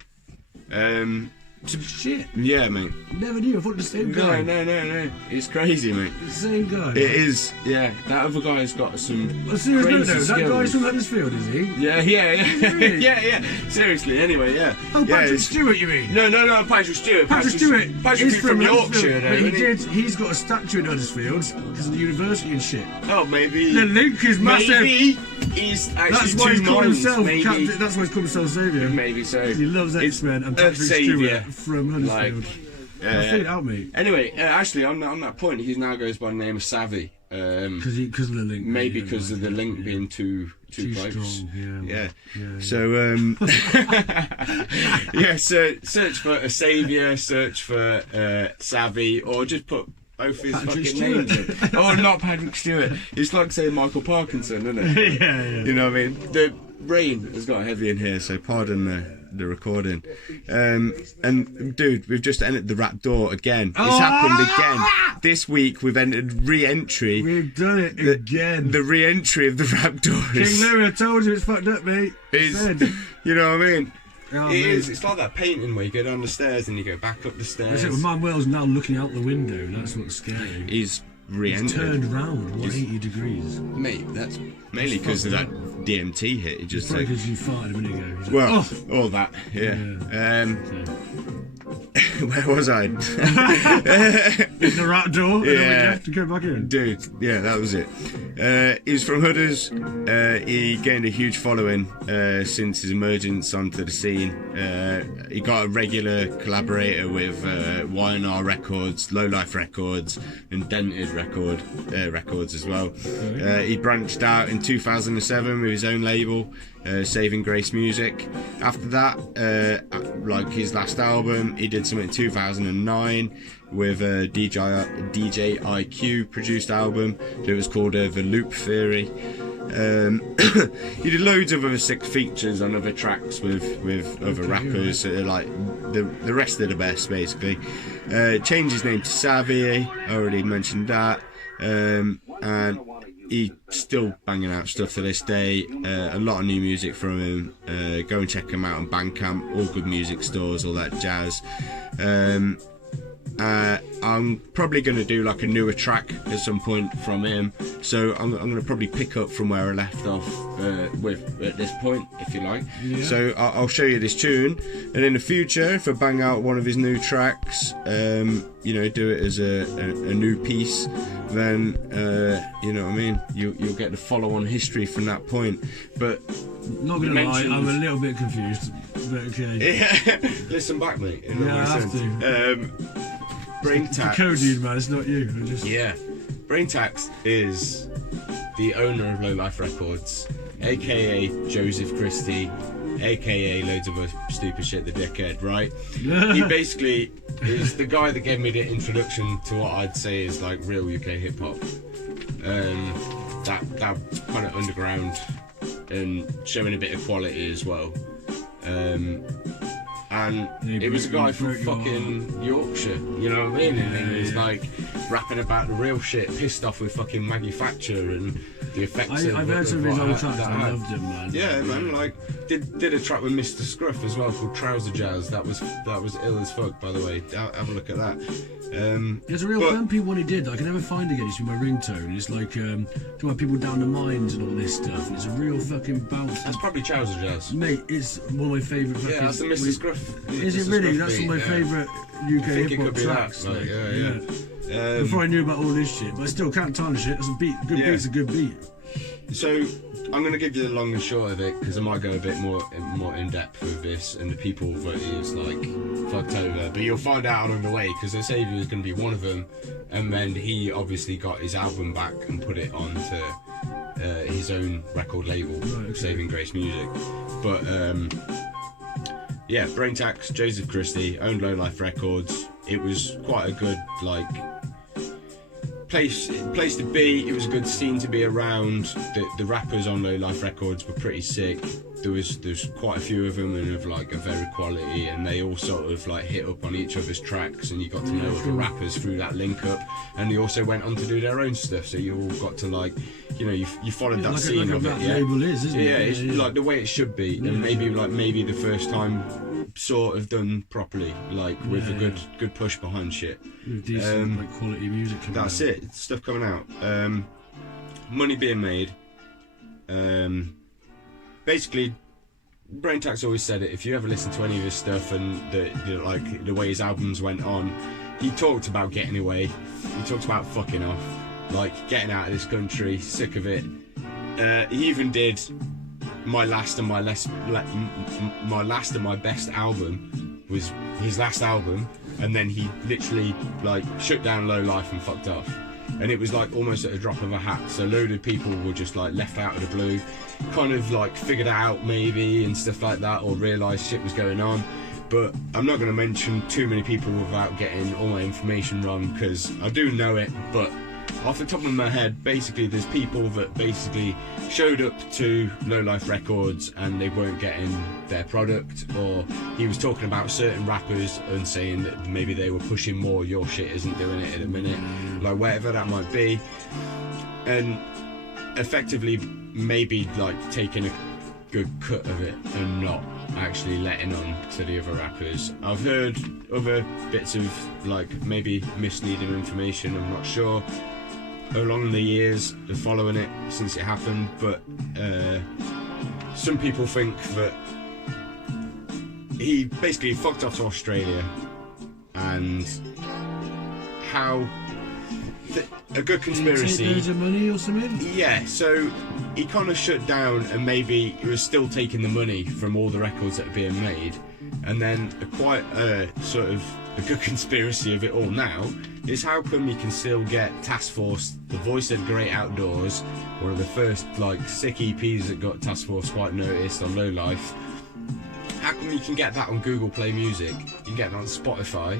Shit. Yeah, mate. Never knew. I thought the same guy. No. It's crazy, mate. The same guy. It is. Yeah, that other guy's got some seriously, crazy no, skills. that guy's from Huddersfield, is he? Yeah. Really? yeah. Seriously, anyway, yeah. Oh, Patrick Stewart, you mean? No, Patrick Stewart. Patrick's from Yorkshire, though. He's got a statue in Huddersfield because of the university and shit. Oh, maybe. The link is massive. Maybe. he's actually That's why he's two called minds, himself maybe. Captain. That's why he's called himself Saviour. Maybe so. He loves X-Men and Patrick Saviour. Stewart from Huddersfield. I'll figure it out, mate. Anyway, actually, on that point, he now goes by the name of Savvy. Because of the link. Maybe because of the link being too close. Strong, yeah. So, search for a saviour, search for Savvy, or just put both his Patrick fucking Stewart. names in. Oh, not Patrick Stewart. It's like saying Michael Parkinson, isn't it? yeah. You know what I mean? The rain has got heavy in here, so pardon the recording. And dude, we've just entered the rap door again. It's happened again. This week we've entered re-entry. We've done it again. The re-entry of the rap door is... King Louie, I told you it's fucked up, mate. You know what I mean? Oh, it mate. is. It's like that painting where you go down the stairs and you go back up the stairs. That's it. Well, Manuel's now looking out the window. That's what's scary. He's re-entered. He's turned round 180 degrees. Mate, that's mainly because of that DMT hit. It just probably because you farted a minute ago. He's well, like, all that, yeah. Where was I? In the rat door. And then we have to go back in. Dude, yeah, that was it. He's from Hudders. He gained a huge following since his emergence onto the scene. He got a regular collaborator with Y&R Records, Low Life Records, and Dented Records as well. He branched out in 2007 with his own label, Saving Grace Music. After that, like his last album, he did something in 2009 with a DJ IQ produced album that was called The Loop Theory. He did loads of other sick features on other tracks with other rappers, like the rest of the best, basically. Changed his name to Savvy, I already mentioned that. And he's still banging out stuff to this day. A lot of new music from him. Go and check him out on Bandcamp, all good music stores, all that jazz. I'm probably going to do like a newer track at some point from him, so I'm going to probably pick up from where I left off with at this point, if you like. So I'll show you this tune, and in the future, if I bang out one of his new tracks, do it as a new piece, then you know what I mean, you'll get the follow-on history from that point. But not gonna lie, I'm a little bit confused, but okay. Yeah. Listen back, mate. I have to. Braintax. The dude, man, it's not you. Yeah. Braintax is the owner of Low Life Records, aka Joseph Christie, aka loads of other stupid shit, the dickhead, right? He basically is the guy that gave me the introduction to what I'd say is like real UK hip hop. That kind of underground and showing a bit of quality as well. And it was a guy from fucking Yorkshire, you know what I mean? And he was like rapping about the real shit, pissed off with fucking Maggie Thatcher and the effects I've heard some of his old tracks, I loved him, man. Yeah, man, like did a track with Mr. Scruff as well called Trouser Jazz. That was ill as fuck, by the way. Have a look at that. There's a real MP one he did that I can never find again. It's in my ringtone. It's like talking about people down the mines and all this stuff. And it's a real fucking bounce. That's probably Trouser Jazz. Mate, it's one of my favourite. Yeah, that's the Mr. Scruff. Is it really? That's one of my favourite UK hip hop tracks. That, like, yeah. Before I knew about all this shit, but I still can't tarnish it. It's a beat. Good beat's a good beat. So I'm going to give you the long and short of it, because I might go a bit more in depth with this, and the people that is like fucked over. But you'll find out along the way, because Asaviour is going to be one of them, and then he obviously got his album back and put it onto his own record label, Saving Grace Music. But Braintax, Joseph Christie, owned Low Life Records. It was quite a good place to be. It was a good scene to be around. The rappers on Low Life Records were pretty sick. There's quite a few of them, and of like a very quality, and they all sort of like hit up on each other's tracks, and you got to know other rappers through that link up, and they also went on to do their own stuff, so you all got to like, you followed that scene of it. Label is, isn't it? It's like the way it should be, and maybe the first time sort of done properly, like with a good push behind shit. With decent quality music. That's it. Stuff coming out. Money being made. Basically, Braintax always said it. If you ever listen to any of his stuff and the way his albums went on, he talked about getting away. He talked about fucking off, like getting out of this country, sick of it. he even did my last and my best album was his last album, and then he literally like shut down Low Life and fucked off. And it was like almost at a drop of a hat. So loaded of people were just like left out of the blue, kind of like figured it out maybe and stuff like that, or realised shit was going on. But I'm not going to mention too many people without getting all my information wrong, because I do know it, but off the top of my head, basically there's people that basically showed up to Low Life Records and they weren't getting their product, or he was talking about certain rappers and saying that maybe they were pushing more, your shit isn't doing it at a minute, like whatever that might be, and effectively maybe like taking a good cut of it and not actually letting on to the other rappers. I've heard other bits of like maybe misleading information, I'm not sure, along the years of following it since it happened, but some people think that he basically fucked off to Australia, and how a good conspiracy. Take loads of money or something? Yeah, so he kind of shut down, and maybe he was still taking the money from all the records that are being made, and then quite a sort of a good conspiracy of it all now is how come you can still get Task Force, the voice of Great Outdoors, one of the first like sick EPs that got Task Force quite noticed on Low Life. How come you can get that on Google Play Music? You can get that on Spotify.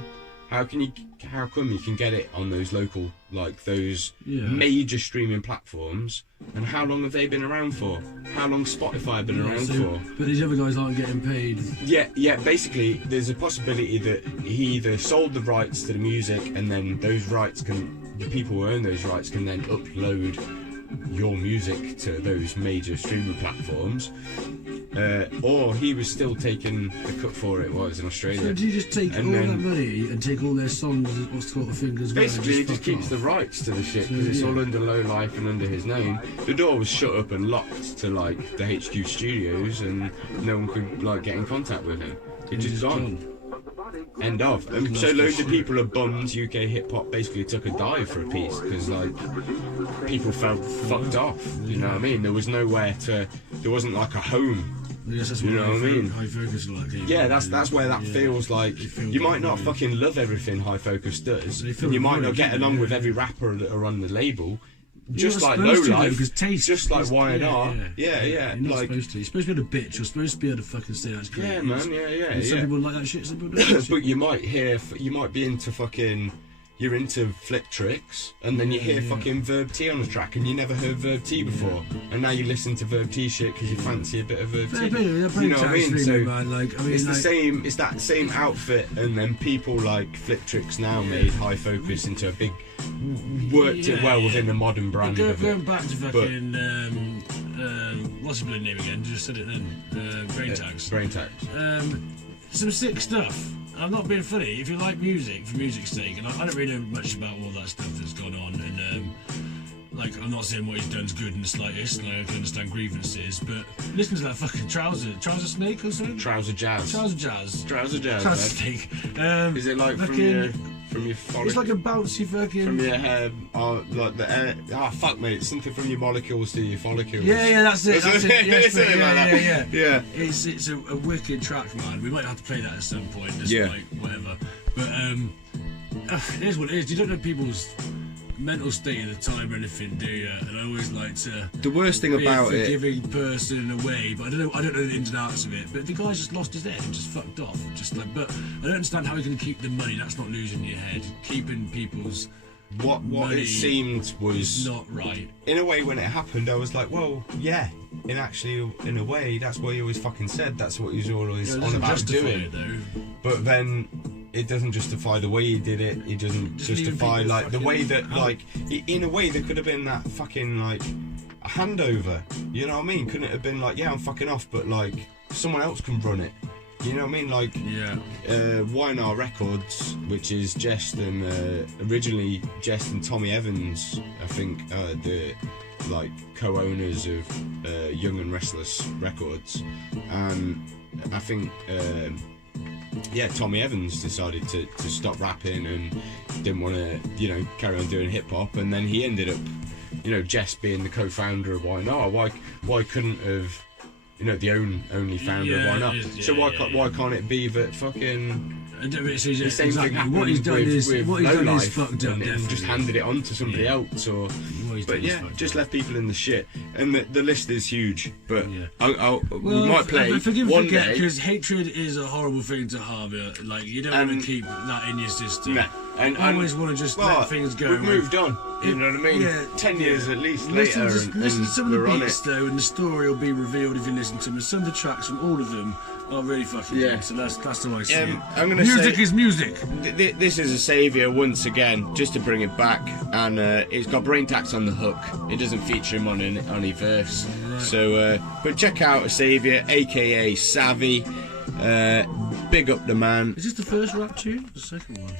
How come you can get it on those local, like those major streaming platforms? And how long have they been around for? How long Spotify been around for? But these other guys aren't getting paid. Yeah. Basically, there's a possibility that he either sold the rights to the music, and then those rights the people who own those rights can then upload your music to those major streaming platforms. Or he was still taking the cut for it while he was in Australia. So did he just take all that money and take all their songs, what's called the fingers? Basically, he just keeps the rights to the shit because it's all under Low Life and under his name. The door was shut up and locked to like the HQ studios, and no one could like get in contact with him. It's just gone. End of. And so loads of people are bummed UK hip hop basically took a dive for a piece because like people felt fucked off. You know what I mean? There was nowhere to. There wasn't like a home. Yes, that's you know what I mean? High Focus like. Yeah, that's where that feels like. You might not fucking love everything High Focus does, and you might not get along with every rapper that are on the label. Just like Low Life, just like Y&R. Yeah. You're not like, supposed to. You're supposed to be able to bitch. You're supposed to be able to fucking say that's great. Yeah, man. Yeah. And some people like that shit. Some people don't like that shit. But you might be into fucking. You're into Flip Tricks, and then you hear fucking Verb T on the track, and you never heard Verb T before, and now you listen to Verb T shit because you fancy a bit of Verb T. You know what I mean? So it's the same. It's that same outfit, and then people like Flip Tricks now made High Focus into a big, worked it well within the modern brand of it. Going back to fucking what's his bloody name again? Just said it then. Braintax. Braintax. Some sick stuff. I'm not being funny. If you like music for music's sake, and I don't really know much about all that stuff that's gone on, and like I'm not saying what he's done's good in the slightest, and I can understand grievances, but listen to that fucking trouser snake or something. Trouser jazz. Trouser snake. Is it like from your follicle? It's like a bouncy fucking. From your hair, like the air. Fuck mate, it's something from your molecules to your follicles. Yeah, that's it. Yeah. It's a wicked track, man. We might have to play that at some point. Like whatever. But it is what it is. You don't know people's mental state at the time or anything, do you? And I always like to. The worst thing about it. Forgiving person in a way, but I don't know the ins and outs of it. But the guy's just lost his head and just fucked off. But I don't understand how he can keep the money. That's not losing your head. Keeping people's. What it seemed was not right. In a way, when it happened, I was like, well, yeah. In a way, that's what he always fucking said. That's what he was always on about doing. It, though. But then it doesn't justify the way he did it. It doesn't justify like the way that like in a way there could have been that fucking like a handover. You know what I mean? Couldn't it have been like, yeah, I'm fucking off, but like someone else can run it. You know what I mean? Like Y&R Records, which is Jest and originally Jest and Tommy Evans, I think, the like co-owners of Young and Restless Records, and I think Tommy Evans decided to stop rapping and didn't want to carry on doing hip hop, and then he ended up you know, Jess being the co-founder of Why Not? Why couldn't have, you know, the only founder of Why Not? So why can't it be that fucking the same thing happened what he's done is fucked up, and just handed it on to somebody else, or just left people in the shit. And the list is huge, but we might play one day, because hatred is a horrible thing to harbour. Like, you don't want to keep that in your system. No. And always want to just let things go. We've moved on. You know what I mean? 10 years at least later. Listen to some of the beats though, and the story will be revealed if you listen to them. And some of the tracks from all of them are really fucking good. So that's the way I see it. I'm gonna music is music. This is Asaviour once again, just to bring it back, and it's got Braintax on the hook. It doesn't feature him on any verse. Right. So, but check out Asaviour, aka Savvy. Big up the man. Is this the first rap tune? The second one.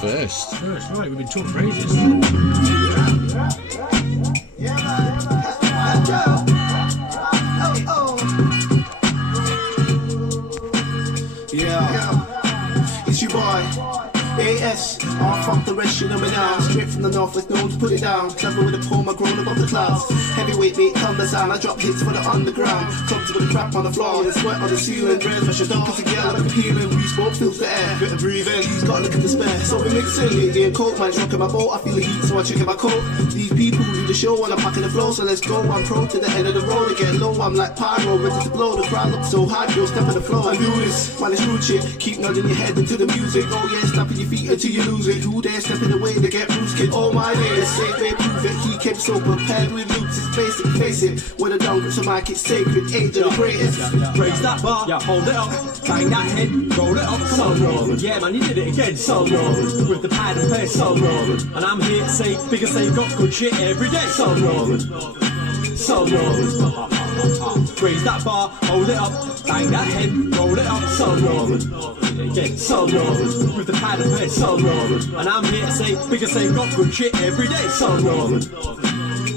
First, right, we've been talking for ages. It's your boy AS, I'll fuck the rest, you know me now. Straight from the northwest, known to put it down. Clever with a poem, I grown above the clouds. Heavyweight beat, thunder sound, I drop hits for the underground. Clubs with a crap on the floor, and sweat on the ceiling. Dreads, fresh your dunkers together like a peeling. We smoke, fills the air, bit of breathing. He's got a look at the spare, so we mix in. Lately in coat, man's rocking my boat. I feel the heat, so I check in my coat. These people do the show, and I'm packing the flow, so let's go. I'm pro to the end of the road, I get low. I'm like pyro, ready to blow. The crowd looks so high, yo, step on the floor. I do this, man, it's rude shit. Keep nodding your head into the music. Oh yeah, snapping your feet until you lose it. Who dare stepping away to get bruised, kid? All my days, safe way prove it. He kept so prepared with loops, it's basic, face it. When I don't grip some mic, it's sacred, age of the greatest. Raise that bar, hold it up, bang that head, roll it up, so Norman. Yeah man, you did it again, so Norman. With the pad and play, so Norman. And I'm here to say, because they've got good shit every day, so Norman. So Norman. Raise that bar, hold it up, bang that head, roll it up, so Norman. Again, so Norman. With the pad and play, so Norman. And I'm here to say, because they've got good shit every day, so Norman.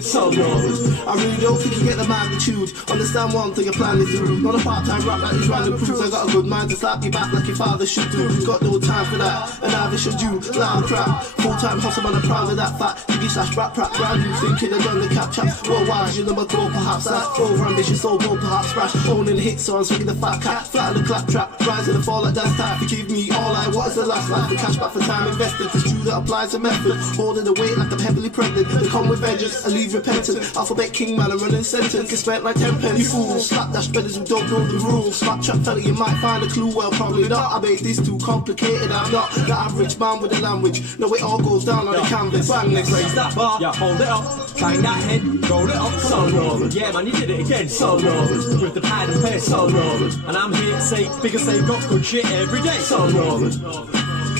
So Norman. I really don't think you get the magnitude. Understand one thing, your plan is rude. Not a part-time rap like these random crews. I got a good mind to slap you back like your father should do. Got no time for that, and neither should you. Loud crap, full-time hustle, man, I'm proud of that fact. Diggy slash rap, brand new thinking I done the capture. Well, why is your number go perhaps? That over ambitious, so bold perhaps. Smash, owning the hit songs, swinging the fat cat, flat in the clap trap, rising and fall like dance time. Forgive me, all I want is the last life. The cash back for time invested. It's true that applies a method. Holding the weight like I'm heavily pregnant. They come with vengeance, I leave repentant. Alphabet king man, I'm running sentence. Get spent like 10 pence. You fools, slapdash spellers who don't know the rules. Slap trap fella, you might find a clue. Well, probably not. I made this too complicated. I'm not the average man with a language. No, it all goes down on the canvas. Bang next. Raise that bar, hold it up, bang that head, roll it up, so Norman. Yeah man, you did it again, so Norman. With the pad and play, so Norman. And I'm here to say, because they've got good shit every day, so Norman.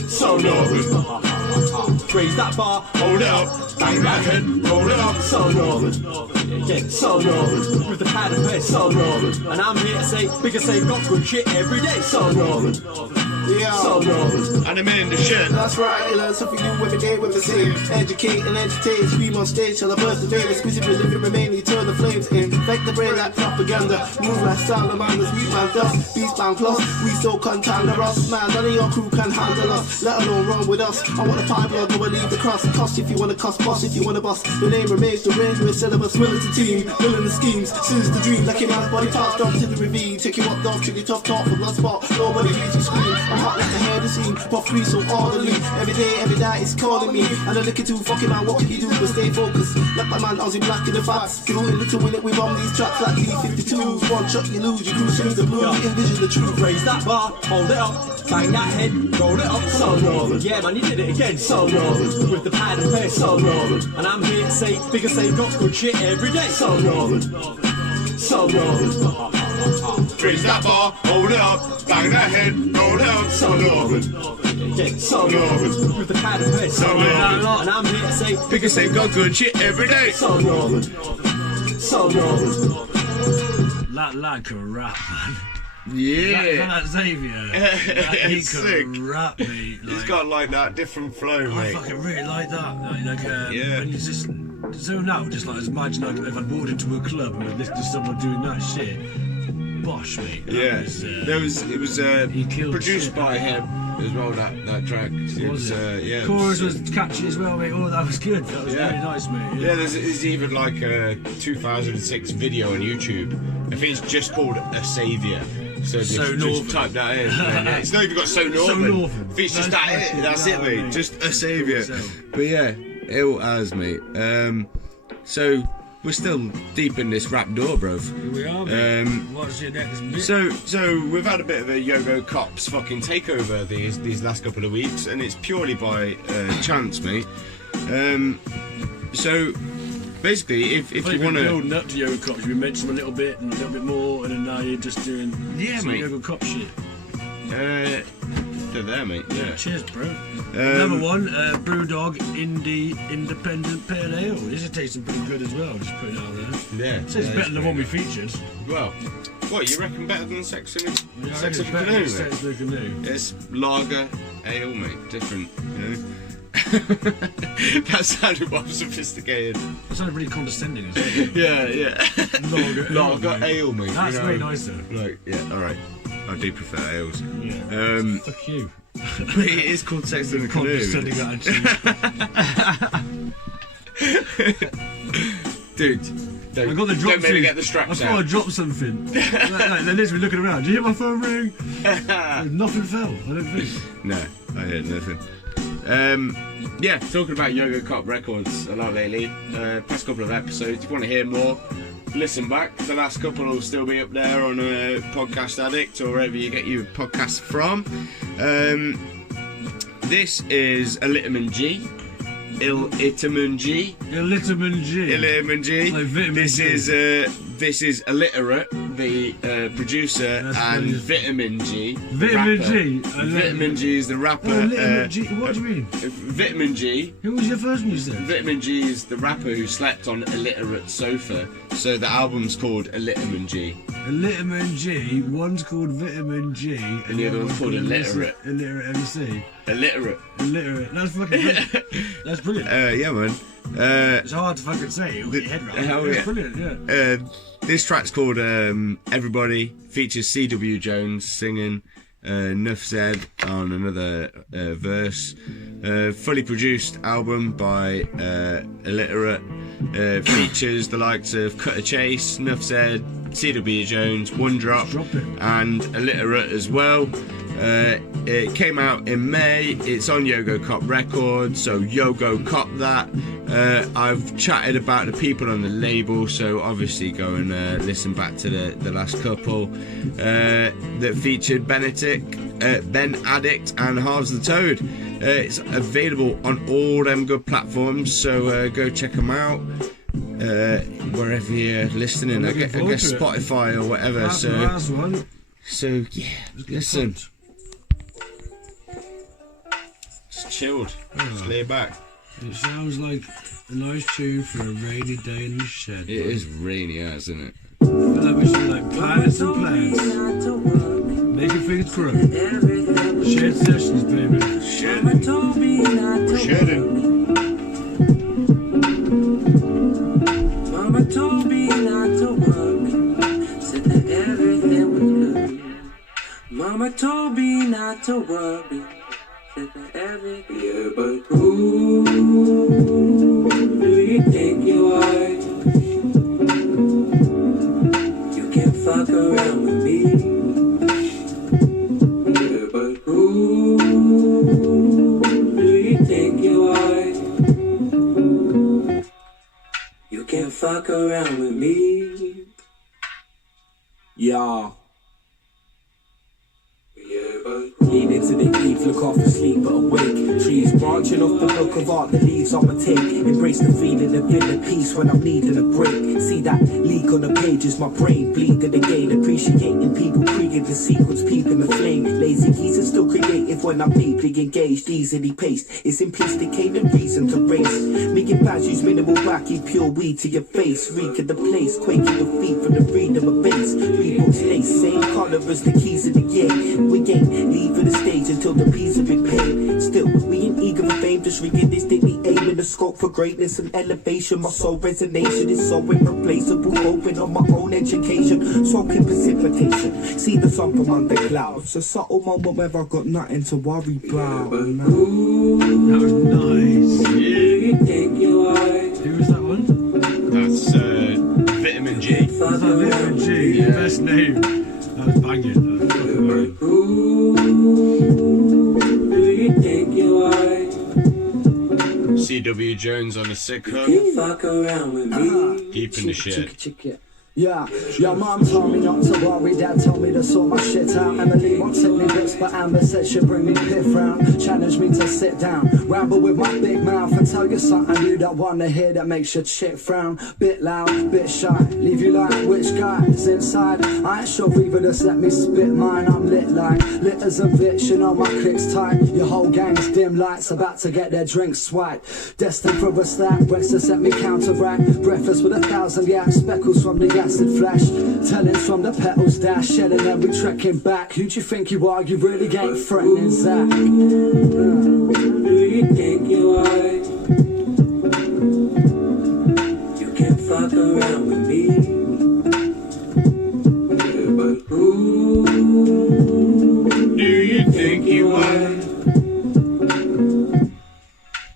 So Norman. Raise that bar, hold it up, bang that head, roll it up, so Norman. Again, so Norman. With the pad and play, so Norman. And I'm here to say, because they've got good shit every day, so Norman. Yeah. So Norman. And I'm in the shit. That's right, you learn something new every day with the same. Educate and entertain, scream on stage till I burst the veil. Exquisitely living, remain, turn the flames in. Infect the brain like propaganda. Move like salamanders, we man dust. Beast man plus, we so contact us. Man, none of your crew can handle us. Let alone run with us. I want a pipeline, go and leave the cross. Cost if you want to cost, boss if you want to boss. The name remains the range with syllabus. Militant team, willing the schemes. Since the dream, like your man's body parts drop to the ravine. Take you up, dog, tricky tough talk from blood spot. Nobody hears you scream. I'm hot like the hair the scene. Puff free so orderly. Every day, every night it's calling me. And I look at you, fucking man, what can you do but stay focused? Like my man Ozzy Black in the facts. Doing it to win it, we bomb these tracks like D52s. One shot you lose, you cruise through the blues, you envision the truth. Raise that bar, hold it up, bang that head, roll it up, so Norman. Yeah man, you did it again, so Norman. With the pad and play, so Norman. And I'm here to say, because they've got good shit every day, so Norman. So Norman. Raise that bar, hold it up, bang that head, roll it up, so Norman. Yeah, so Norman. With the pad and play, so Norman. And I'm here to say, because they've got good shit every day, so Norman. So Norman. That lad can rap, man. Yeah. That Asaviour. He can rap, mate. He's got like that different flow, mate. I fucking really like that. When you just zone out, just like imagine if I'd walked into a club and was listening to someone doing that shit. bosh, mate. It was produced by him as well. That track. Was it? Yeah. Chorus was catchy as well, mate. Oh, that was good. That was really nice, mate. Yeah, there's even like a 2006 video on YouTube. I think it's just called Asaviour. So just type that in. It's not even got So Northern. I think it's just that's it, mate. Just Asaviour. But yeah, ill as, mate. So we're still deep in this rap door, bro. We are, mate. What's your next bit? So we've had a bit of a Yogo Cops fucking takeover these last couple of weeks, and it's purely by chance, mate. So basically, if you want to building up to Yogo Cops, you mentioned a little bit and a little bit more, and then now you're just doing some mate. Yogo Cop shit. They're there, mate. Yeah. Cheers, bro. Another one, Brewdog Independent Pale Ale. This is tasting pretty good as well. Just putting it out there. Yeah. So it's better than the one we featured. Well, what you reckon better than Sex and Yeah, Sex and better Canoe? than Sex and Canoe. It's lager ale, mate. Different, you know. That sounded more sophisticated. That sounded really condescending as well. Yeah. Lager ale, mate. That's very nice though. Like, yeah, alright. I do prefer ales. Yeah. Fuck you. It is called Sex and Canoe. Condescending attitude. Dude, I got the drop don't make me get the straps I thought I dropped something. Like, they're literally looking around. Did you hear my phone ring? Nothing fell, I don't think. No, I heard nothing. Yeah, talking about Yogo Cop Records a lot lately. Past couple of episodes. If you want to hear more, listen back. The last couple will still be up there on Podcast Addict or wherever you get your podcasts from. This is Illitamin G. Illitamin G. Illitamin G. Illitamin G. Like vitamin G. This is Illiterate, the producer, and Vitamin G. Vitamin G. Vitamin G is the rapper. Vitamin G. What do you mean? Vitamin G. Who was your first music? Vitamin G is the rapper who slept on Illiterate sofa. So the album's called Illitamin G. Illitamin G. One's called Vitamin G, and the other one's called Illiterate. Illiterate MC. Illiterate. That's fucking brilliant. That's brilliant. Yeah, man. It's hard to fucking say. It'll get your head around. It's brilliant, yeah. This track's called Everybody. Features C.W. Jones singing. Nuff Said on another verse. Fully produced album by Illiterate. Features the likes of Cutter Chase, Nuff Said, C.W. Jones, One Drop, and Illiterate as well. It came out in May. It's on Yogo Cop Records, so Yogo Cop that. I've chatted about the people on the label, so obviously go and listen back to the last couple that featured Ben Addict and Halves the Toad. It's available on all them good platforms, so go check them out wherever you're listening. I guess Spotify or whatever. So yeah, listen. Just chilled. Just lay back. It sounds like a nice tune for a rainy day in the shed. It is rainy as, isn't it? I feel like we should like planets and plants. Making things grow. Shed sessions, baby. Shedding. Mama told me not to work. Said that everything was good. Mama told me not to worry. Said that everything. Yeah, but who do you think you are? You can fuck around with me. Yeah, but who do you think you are? You can fuck around with me. Yeah. Lean into the eve, look off asleep but awake. Trees branching off the book of art, the leaves on my take. Embrace the feeling of inner peace when I'm needing a break. See that leak on the pages, my brain bleeding again. Appreciating people, creating the sequence, peeping the flame. Lazy geese are still creative when I'm deeply engaged. Easily paced, it's simplistic, ain't a reason to race. Making bad use minimal backy, pure weed to your face. Reek of the place, quaking your feet from the freedom of bass. Reeboks lace, same colour as the keys of the year. We ain't leaving the stage until the peas have been paid. Still, we ain't eager for fame, just realistically aiming the scope for greatness and elevation. My soul resonation is so irreplaceable. Hoping on my own education, smoking precipitation. See the sun from under clouds. A subtle moment where I got nothing to worry about. That was nice. You think you are. Who was that one? That's Vitamin G. Is that Vitamin G? Yeah. Best name. That was banging. Who do you think you are? CW Jones on a sick hook. You fuck around with me. Deep in the shit. Yeah, your mom told me not to worry, dad told me to sort my shit out. Emily won't take me books, but Amber said she'd bring me piff round. Challenge me to sit down, ramble with my big mouth and tell you something you don't want to hear that makes your chick frown. Bit loud, bit shy, leave you like which guy's inside. I ain't sure either, just let me spit mine. I'm lit as a bitch, you know my click's tight. Your whole gang's dim lights, about to get their drinks swiped. Destined for a slap, breakfast set me counteract. Breakfast with 1,000 yak, speckles from the acid flash. Tellings from the petals dash, shedding and we trekking back. Who do you think you are? You really ain't threatening Zach. Who you think you are? You can fuck around with me. But who do you think you are?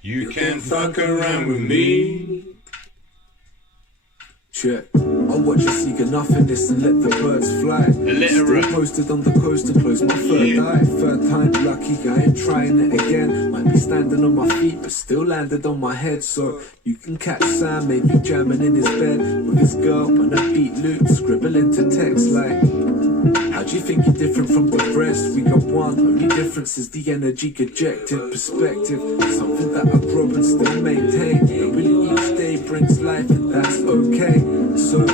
You can fuck around with me. Check. I watch you seek a nothingness and let the birds fly. Illiterate. Still posted on the coast to close my third eye. Third time lucky, I ain't trying it again. Might be standing on my feet, but still landed on my head. So you can catch Sam, maybe jamming in his bed with his girl on a beat loop, scribbling to text like, how do you think you're different from the rest? We got one, only difference is the energy projected. Perspective, something that I grow and still maintain. Knowing each day brings life and that's okay. So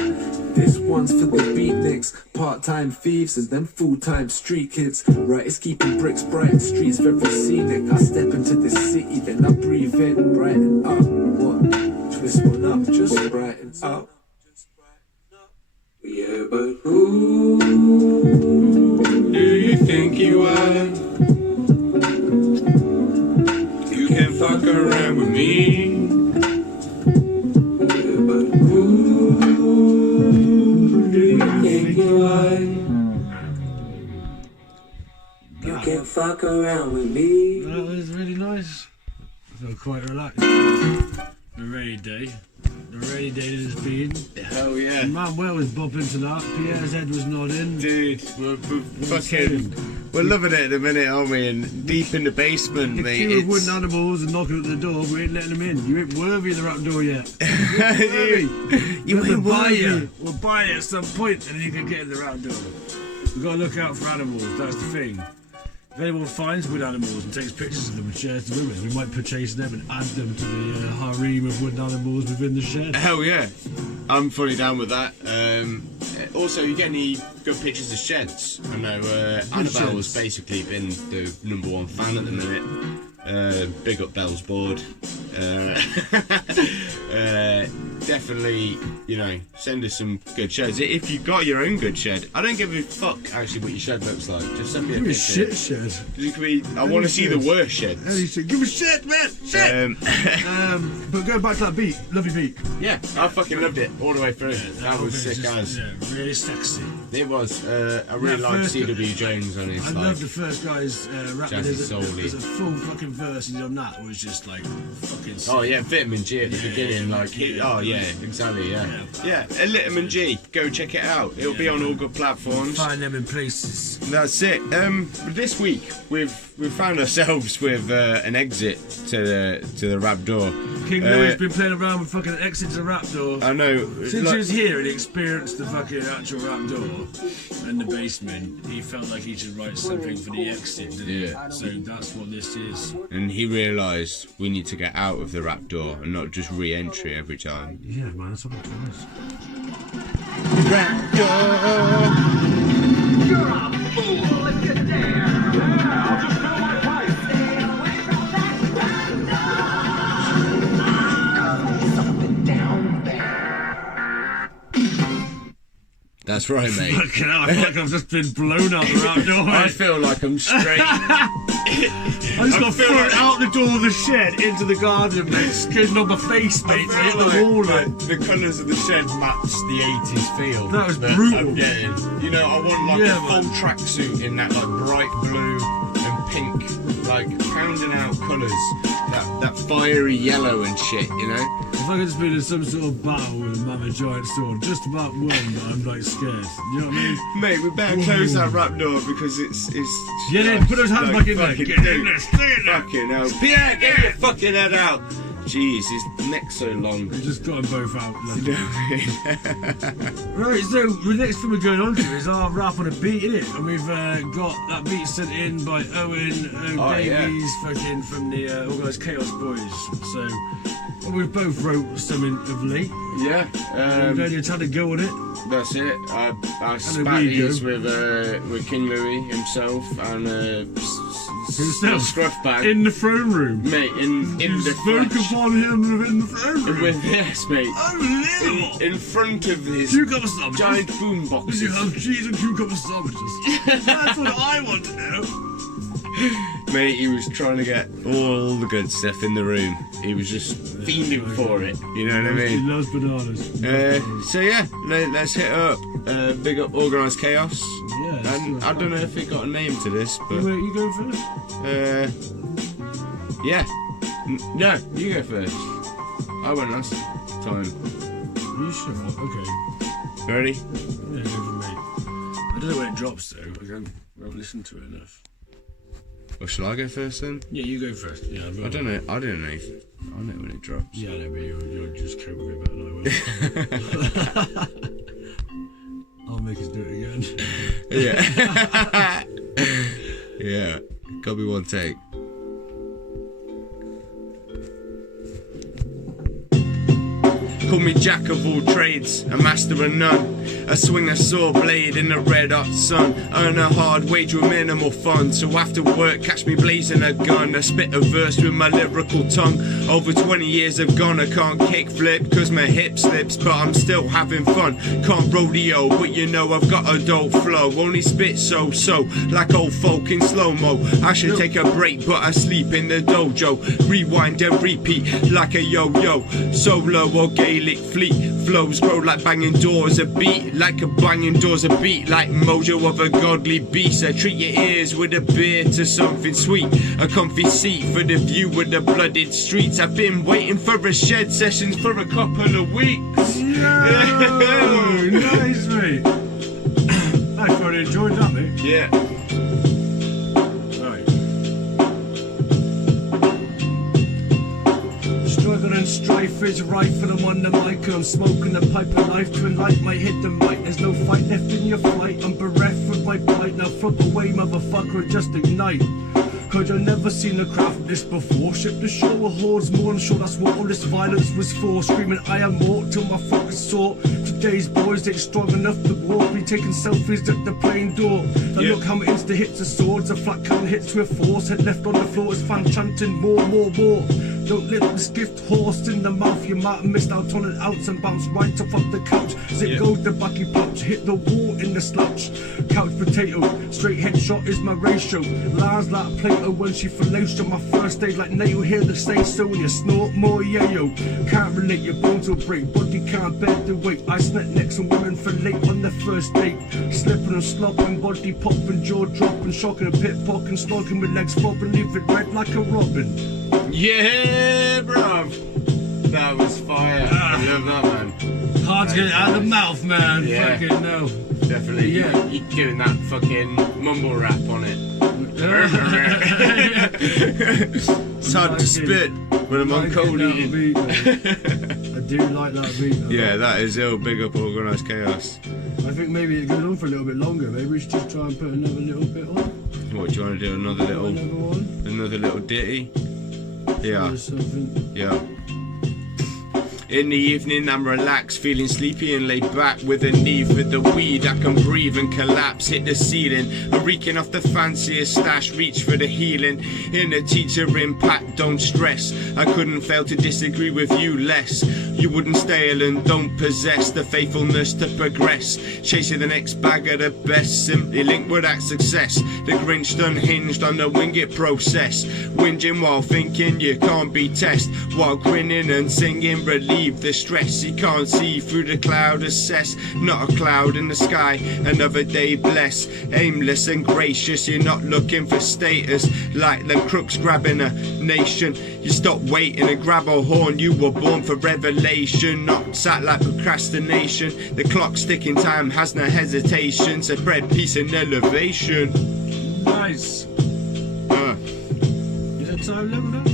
this one's for the beatniks, part-time thieves and them full-time street kids. Right, it's keeping bricks bright and streets very scenic. I step into this city, then I breathe in, brighten up. What? Twist one up, just brighten up. Yeah, but who do you think you are? You can fuck around with me. Yeah, but who do you think you are? You can fuck around with me. That was really nice. I feel quite relaxed. The rainy day. The rainy day that it's been. Hell yeah. Manuel was bopping to that. Pierre's head was nodding. Dude, we're loving it at the minute, aren't we? And deep in the basement, The mate. queue of wooden animals and knocking at the door, we ain't letting them in. You ain't worthy of the rap door yet. You ain't worthy. We'll buy it at some point and then you can get in the rap door. We've got to look out for animals, that's the thing. If anyone finds wood animals and takes pictures of them and shares the women, we might purchase them and add them to the harem of wooden animals within the shed. Hell yeah. I'm fully down with that. Also, you get any good pictures of sheds? I know Annabelle's basically been the #1 fan at the minute. Big up Bell's board. Definitely, you know, send us some good sheds. If you've got your own good shed, I don't give a fuck actually what your shed looks like. Just send me a picture. Shit shed. I want to see the worst sheds. Give a shit, man! Shit! But going back to that beat, lovely beat. Yeah, I fucking loved it all the way through. That was sick as. Yeah, really sexy. It was. I really liked CW Jones on his. I love the first guy's rapping. There's a full fucking verse on that was just like fucking sick. Oh yeah, Vitamin G at the beginning, like yeah, exactly, yeah. Illitamin G, go check it out. It'll be on all good platforms. Find them in places. That's it. This week we've found ourselves with an exit to the rap door. King Louie's been playing around with fucking exits to rap door. I know. Since he was here and he experienced the fucking actual rap door and the basement, he felt like he should write something for the exit, didn't he? So that's what this is. And he realised we need to get out of the rap door and not just re-entry every time. Yeah, man, that's what it was. Rap door. You're a fool if you dare. Yeah, I'll just fill my pipe. Stay away from that rap door. Something down there. That's right, mate. Fucking hell, I feel like I've just been blown out the rap door. I feel like I'm straight I just got thrown out the door of the shed into the garden, mate. Skidding on my face, mate. To hit the wall, like the colours of the shed match the 80s feel. That was brutal. I'm getting. You know, I want like a full tracksuit in that like bright blue and pink, like pounding out colours. That fiery yellow and shit, you know? If I could just been in some sort of battle with a mammoth giant sword, just about one, but I'm like scared. You know what I mean? Mate, we better close that rap door because it's Get in, put those hands back in there. Get in there, stay in there. Fucking hell. Pierre, get your fucking head out. Jeez, his neck's so long. We just got them both out. Right, so the next thing we're going on to is our rap on a beat, innit? And we've got that beat sent in by Owen Davies, fucking from the Organised Chaos Boys. So we've both wrote something of late. Yeah. We've just had a go on it. That's it. I spat these with King Louie himself and Scruff Bag. In the throne room. Mate, in the spoke upon him in the throne room. With yes, mate. Unbelievable. In front of his cucumber sandwiches. Giant boom boxes. Did you have cheese and cucumber sandwiches? That's what I want to know. Mate, he was trying to get all the good stuff in the room. He was just fiending for it. You know what I mean? He loves bananas. So yeah, let's hit her up. Big up Organised Chaos. Yeah. And I don't know if it got a name to this, but you go first. Yeah. No, you go first. I went last time. Are you sure? Okay. Ready? Yeah, go for me. I don't know when it drops though. I haven't listened to it enough. Or shall I go first then? Yeah, you go first. Yeah, I don't know. I don't know. I know when it drops. Yeah, I know, but you'll just cope with it better than I will. I'll make us do it again. Yeah. Yeah. Gotta be one take. Call me jack of all trades, a master of none. I swing a saw blade in the red hot sun. Earn a hard wage with minimal fun. So after work, catch me blazing a gun. I spit a verse with my lyrical tongue. Over 20 years have gone, I can't kick flip cause my hip slips, but I'm still having fun. Can't rodeo, but you know I've got a dope flow. Only spit so, like old folk in slow-mo. I should take a break, but I sleep in the dojo. Rewind and repeat like a yo-yo. Solo or Gaelic fleet. Flows grow like banging doors, a beat like a banging doors, a beat like mojo of a godly beast. I treat your ears with a beer to something sweet, a comfy seat for the view of the blooded streets. I've been waiting for a shed sessions for a couple of weeks. Yo, nice, mate. I thoroughly enjoyed that, mate. Yeah. Struggle and strife is rife, and I'm on the mic and I'm smoking a pipe of life to enlight my hidden might. There's no fight left in your flight. I'm bereft with my plight. Now fuck away, motherfucker, just ignite. Cause you've never seen a crowd like this before. Ship the show with hordes more, I'm sure that's what all this violence was for. Screaming I am more till my fucking sore. Today's boys ain't strong enough to walk. We taking selfies at the plane door. Now look how many insta hits of swords, a flat count hits with force. Head left on the floor is fan chanting more. Don't let this gift horse in the mouth. You might have missed out on an ounce and bounce right off the couch. Zip goes the bucky pouch, hit the wall in the slouch. Couch potato, straight headshot is my ratio. Lines like Plato when she fellowed on my first day. Like nail, hear the say so when you snort more yayo. Can't relate, your bones will break, body can't bear the weight. I snap necks on women for late on their first date. Slipping and slopping, body popping, jaw dropping, shocking and pit pocking, slogging with legs flopping, leave it red like a robin. Yeah, bruv. That was fire. I love that, man. Hard to get it out of the mouth, man. Yeah. Fucking no. Definitely. Yeah. You're doing that fucking mumble rap on it. It's hard to spit when I'm on cold eating. I do like that beat. Yeah, that is ill. Big up Organised Chaos. I think maybe it goes on for a little bit longer. Maybe we should just try and put another little bit on. What, do you want to do another little ditty? Yeah. Yeah. In the evening I'm relaxed, feeling sleepy and laid back with a need for the weed. I can breathe and collapse, hit the ceiling. I'm reeking off the fanciest stash, reach for the healing. In the teacher impact, don't stress. I couldn't fail to disagree with you less. You wouldn't stale and don't possess the faithfulness to progress. Chasing the next bag of the best, simply linked with that success. The Grinch unhinged on the winged process. Whinging while thinking you can't be test. While grinning and singing, relieve the stress. You can't see through the cloud, assess. Not a cloud in the sky, another day blessed. Aimless and gracious, you're not looking for status. Like them crooks grabbing a nation. You stop waiting and grab a horn. You were born for revelation, not sat like procrastination. The clock's ticking, time has no hesitation. Spread peace and elevation. Nice. Is that time level now?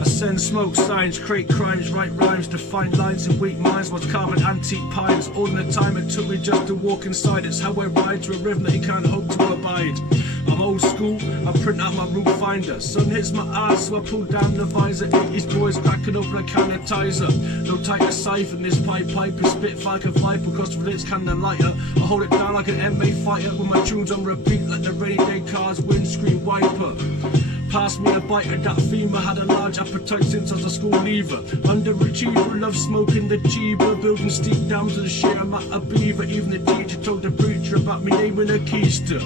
I send smoke signs, create crimes, write rhymes, define lines in weak minds, whilst carving antique pines. All the time it took me just to walk inside. It's how I ride to a rhythm that you can't hope to abide. I'm old school, I print out my route finder. Sun hits my eyes, so I pull down the visor. 80s boys cracking open a can of Tizer. No tighter siphon, this pipe is spit like a viper. Cause for its can of lighter, I hold it down like an MA fighter. With my tunes on repeat like the rainy day car's windscreen wiper. Pass me a biter, that femur had a large appetite since I was a school leaver. Underachiever, love smoking the cheaper, building steep dams to the sheer amount of beaver. Even the teacher told the preacher about me naming a keister.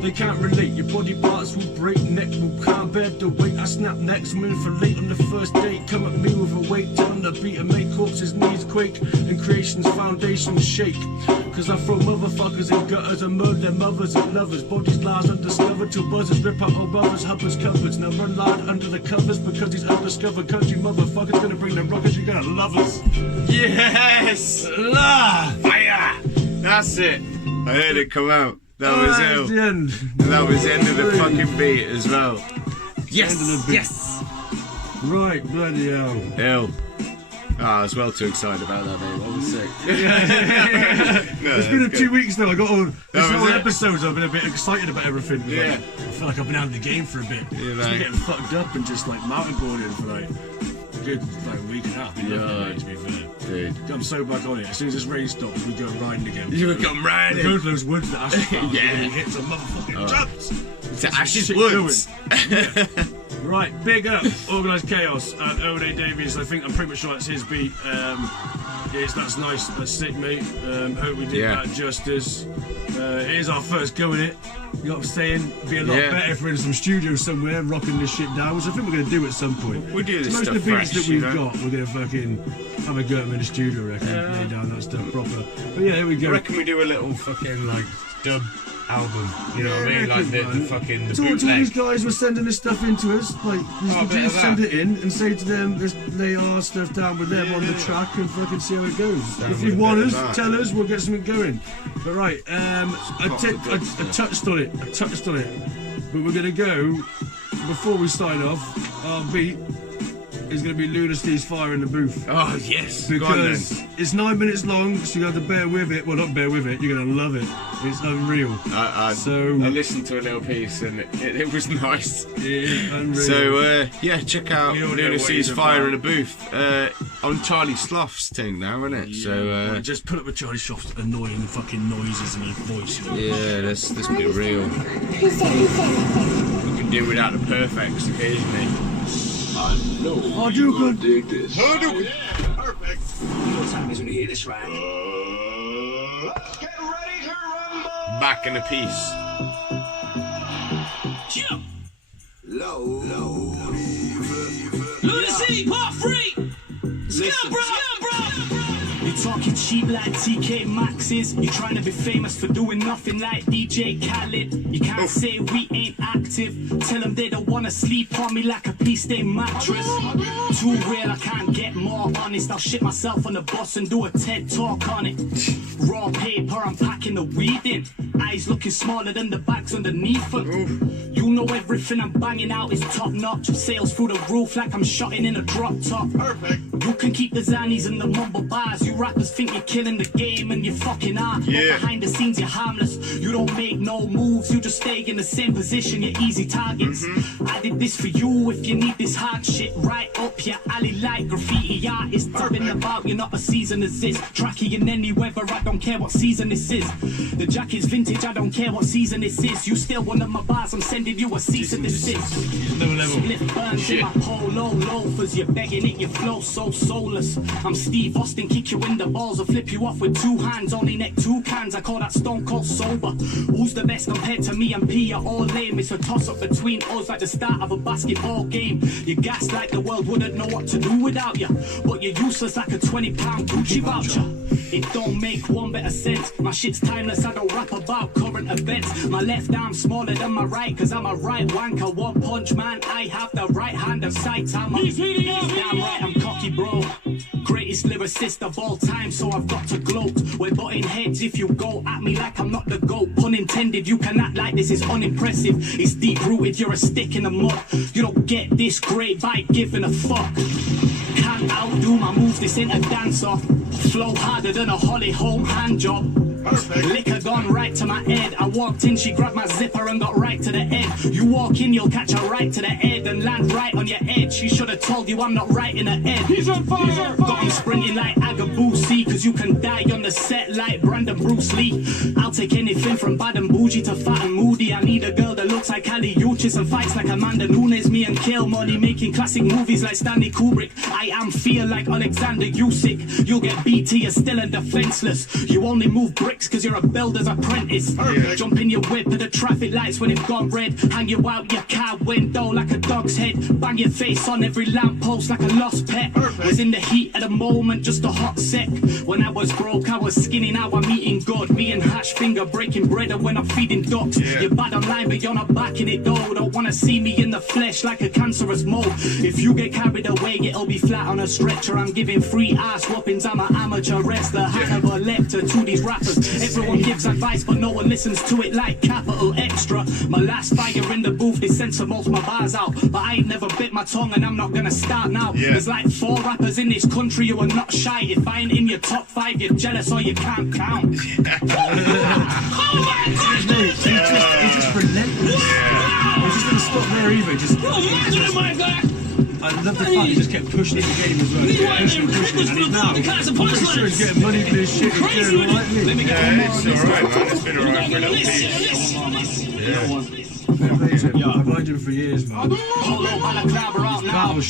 They can't relate, your body parts will break, neck will can't bear the weight. I snap necks, I'm in for late on the first date. Come at me with a weight, turn the beat and make corpses' knees quake and creation's foundations shake. Cause I throw motherfuckers in gutters and murder their mothers and lovers. Bodies lies undiscovered till buzzers rip out all brothers, hubbers, cupboards. Now run loud under the covers because these undiscovered country motherfuckers gonna bring the rockets, you're gonna love us. Yes! La! Fire! That's it. I heard it come out. That was ill. The end. That was the end of the fucking beat as well. Yes! Yes! Right, bloody hell. Ill. I was well too excited about that, mate. That was sick. No, it's been 2 weeks though. I got all this whole episodes. I've been a bit excited about everything. Yeah. Like, I feel like I've been out of the game for a bit. Yeah, I've been getting fucked up and just like mountainboarding for like a good like week and a half. Yeah, to be fair. Dude. I'm so back on it. As soon as this rain stops, we go riding again. You would come riding. We go to those woods that Ash found. Yeah. And hit some motherfucking jumps. To Ash's Woods. Right, big up Organised Chaos and Owen Davies. I think I'm pretty much sure that's his beat. That's nice, that's sick, mate. Hope we did that justice. It is our first go at it. You know what I'm saying? It'd be a lot better if we're in some studio somewhere rocking this shit down, which I think we're going to do at some point. We do this most stuff of the beats fresh, that we've got, we're going to fucking have a go at them in the studio, I reckon. Lay down that stuff proper. But yeah, here we go. I reckon we do a little fucking like dub album, you know what I mean? Like the fucking the so bootleg. these guys were sending this stuff into us, like these DJs send it in and say to them, lay our stuff down with them on the track and fucking see how it goes. If you want us, tell us, we'll get something going. But right, I touched on it, but we're gonna go, before we sign off, our beat is going to be Lunar Steve's Fire in the Booth. Oh, yes. Because it's 9 minutes long, so you have to bear with it. Well, not bear with it, you're going to love it. It's unreal. I listened to a little piece and it was nice. Yeah, unreal. So, check out Lunar Steve's Fire in the Booth on Charlie Sloth's thing now, isn't it? Yeah, so just put up with Charlie Sloth's annoying fucking noises and his voice. You know? Yeah, let's be real. We can do without the perfects occasionally. I know you gonna dig this. Oh, yeah, perfect. You know what time is when you hear this, right? Let's get ready to rumble. Back in a piece. Jump. Low. Lunacy, part 3. Scambro. You're talking cheap like TK Maxes. You're trying to be famous for doing nothing like DJ Khaled. You can't say we ain't active. Tell them they don't wanna sleep on me like a peace day mattress. Too real, I can't get more honest. I'll shit myself on the bus and do a TED talk on it. Raw paper, I'm packing the weed in. Eyes looking smaller than the bags underneath them. You know everything I'm banging out is top notch. Sales through the roof like I'm shotting in a drop top. Perfect. You can keep the zannies and the mumble bars. You rappers think you're killing the game and you fucking are. Yeah. But behind the scenes you're harmless. You don't make no moves. You just stay in the same position. You're easy targets. I did this for you if you need this hard shit. Right up your alley like graffiti artists. Talking about you're not a season as this. Tracky in any weather. I don't care what season this is. The jacket's vintage. I don't care what season this is. You still one of my bars. I'm sending you a cease and desist. Split burns in my polo loafers. You're begging it, your flow so soulless. I'm Steve Austin, kick you in the balls or flip you off with two hands. Only neck two cans, I call that stone cold sober. Who's the best compared to me and P? You're all lame. It's a toss up between us like the start of a basketball game. You're gassed like the world wouldn't know what to do without you. But you're useless like a £20 Gucci voucher. It don't make one bit of sense. My shit's timeless, I don't rap about current events. My left arm smaller than my right, cause I'm a right wanker. One punch man, I have the right hand of sight. I'm damn right, I'm cocky bro. Greatest lyricist of all time, so I've got to gloat. We're butting heads if you go at me like I'm not the GOAT. Pun intended, you can act like this is unimpressive. It's deep rooted, you're a stick in the mud. You don't get this great by giving a fuck. Can't outdo my moves, this ain't a dance off. Flow harder than a Holly Home hand job. Perfect. Liquor gone right to my head. I walked in, she grabbed my zipper and got right to the head. You walk in, you'll catch her right to the head and land right on your edge. She should have told you I'm not right in the head. He's on fire! Got him sprinting like Agabusi, cause you can die on the set like Brandon Bruce Lee. I'll take anything from bad and bougie to fat and moody. I need a girl that looks like Ali Uchis and fights like Amanda Nunes. Me and Kill Money making classic movies like Stanley Kubrick. I am feel like Alexander Usyk. You'll get BT, you're still and defenseless. You only move bricks cause you're a builder's apprentice. Jump in your whip at the traffic lights when it's gone red. Hang you out your car window like a dog's head. Bang your face on every lamppost like a lost pet. Was in the heat at the moment, just a hot sec. When I was broke, I was skinny, now I'm eating good. Me and Hash finger breaking bread and when I'm feeding ducks. You're bad online but you're not backing it though. Don't wanna see me in the flesh like a cancerous mole. If you get carried away, it'll be flat on a stretcher. I'm giving free ass whoopings, I'm an amateur wrestler. Hannibal Lecter to these rappers. Everyone gives advice but no one listens to it like capital extra. My last fire in the booth, they censor most my bars out. But I ain't never bit my tongue and I'm not gonna start now. There's like 4 rappers in this country who are not shy. If I ain't in your top 5, you're jealous or you can't count. Oh my God! He's just relentless. He's just gonna stop there either. I love the fact he just kept pushing the game as well. He kept pushing. And he's now pretty sure he's getting money for this shit. He's doing all right. It's alright, man. It's been alright for a little bit. Yeah, I've liked him for years, man.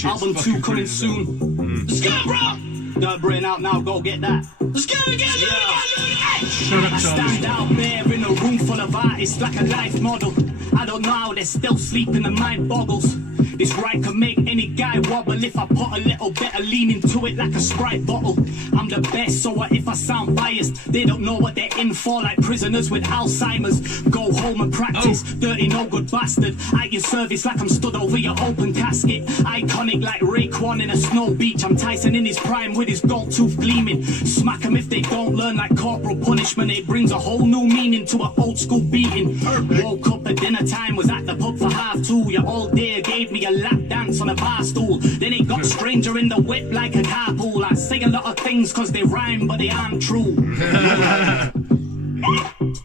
Album 2 coming soon. Let's go, bro! Dirt Brain out now, go get that. Let's go again, I stand out there in a room full of artists like a life model. I don't know how they're still sleeping, the mind boggles. This right can make any guy wobble if I put a little bit of lean into it like a Sprite bottle. I'm the best, so what if I sound biased? They don't know what they're in for, like prisoners with Alzheimer's. Go home and practice, dirty no good bastard. At your service like I'm stood over your open casket. Iconic like Raekwon in a snow beach. I'm Tyson in his prime with his gold tooth gleaming. Smack 'em if they don't learn like corporal punishment. It brings a whole new meaning to an old school beating. Woke up at dinner time, was at the pub for half 2. Your old dear gave me a lap dance on a bar stool. Then it got stranger in the whip like a carpool. I say a lot of things cause they rhyme but they aren't true.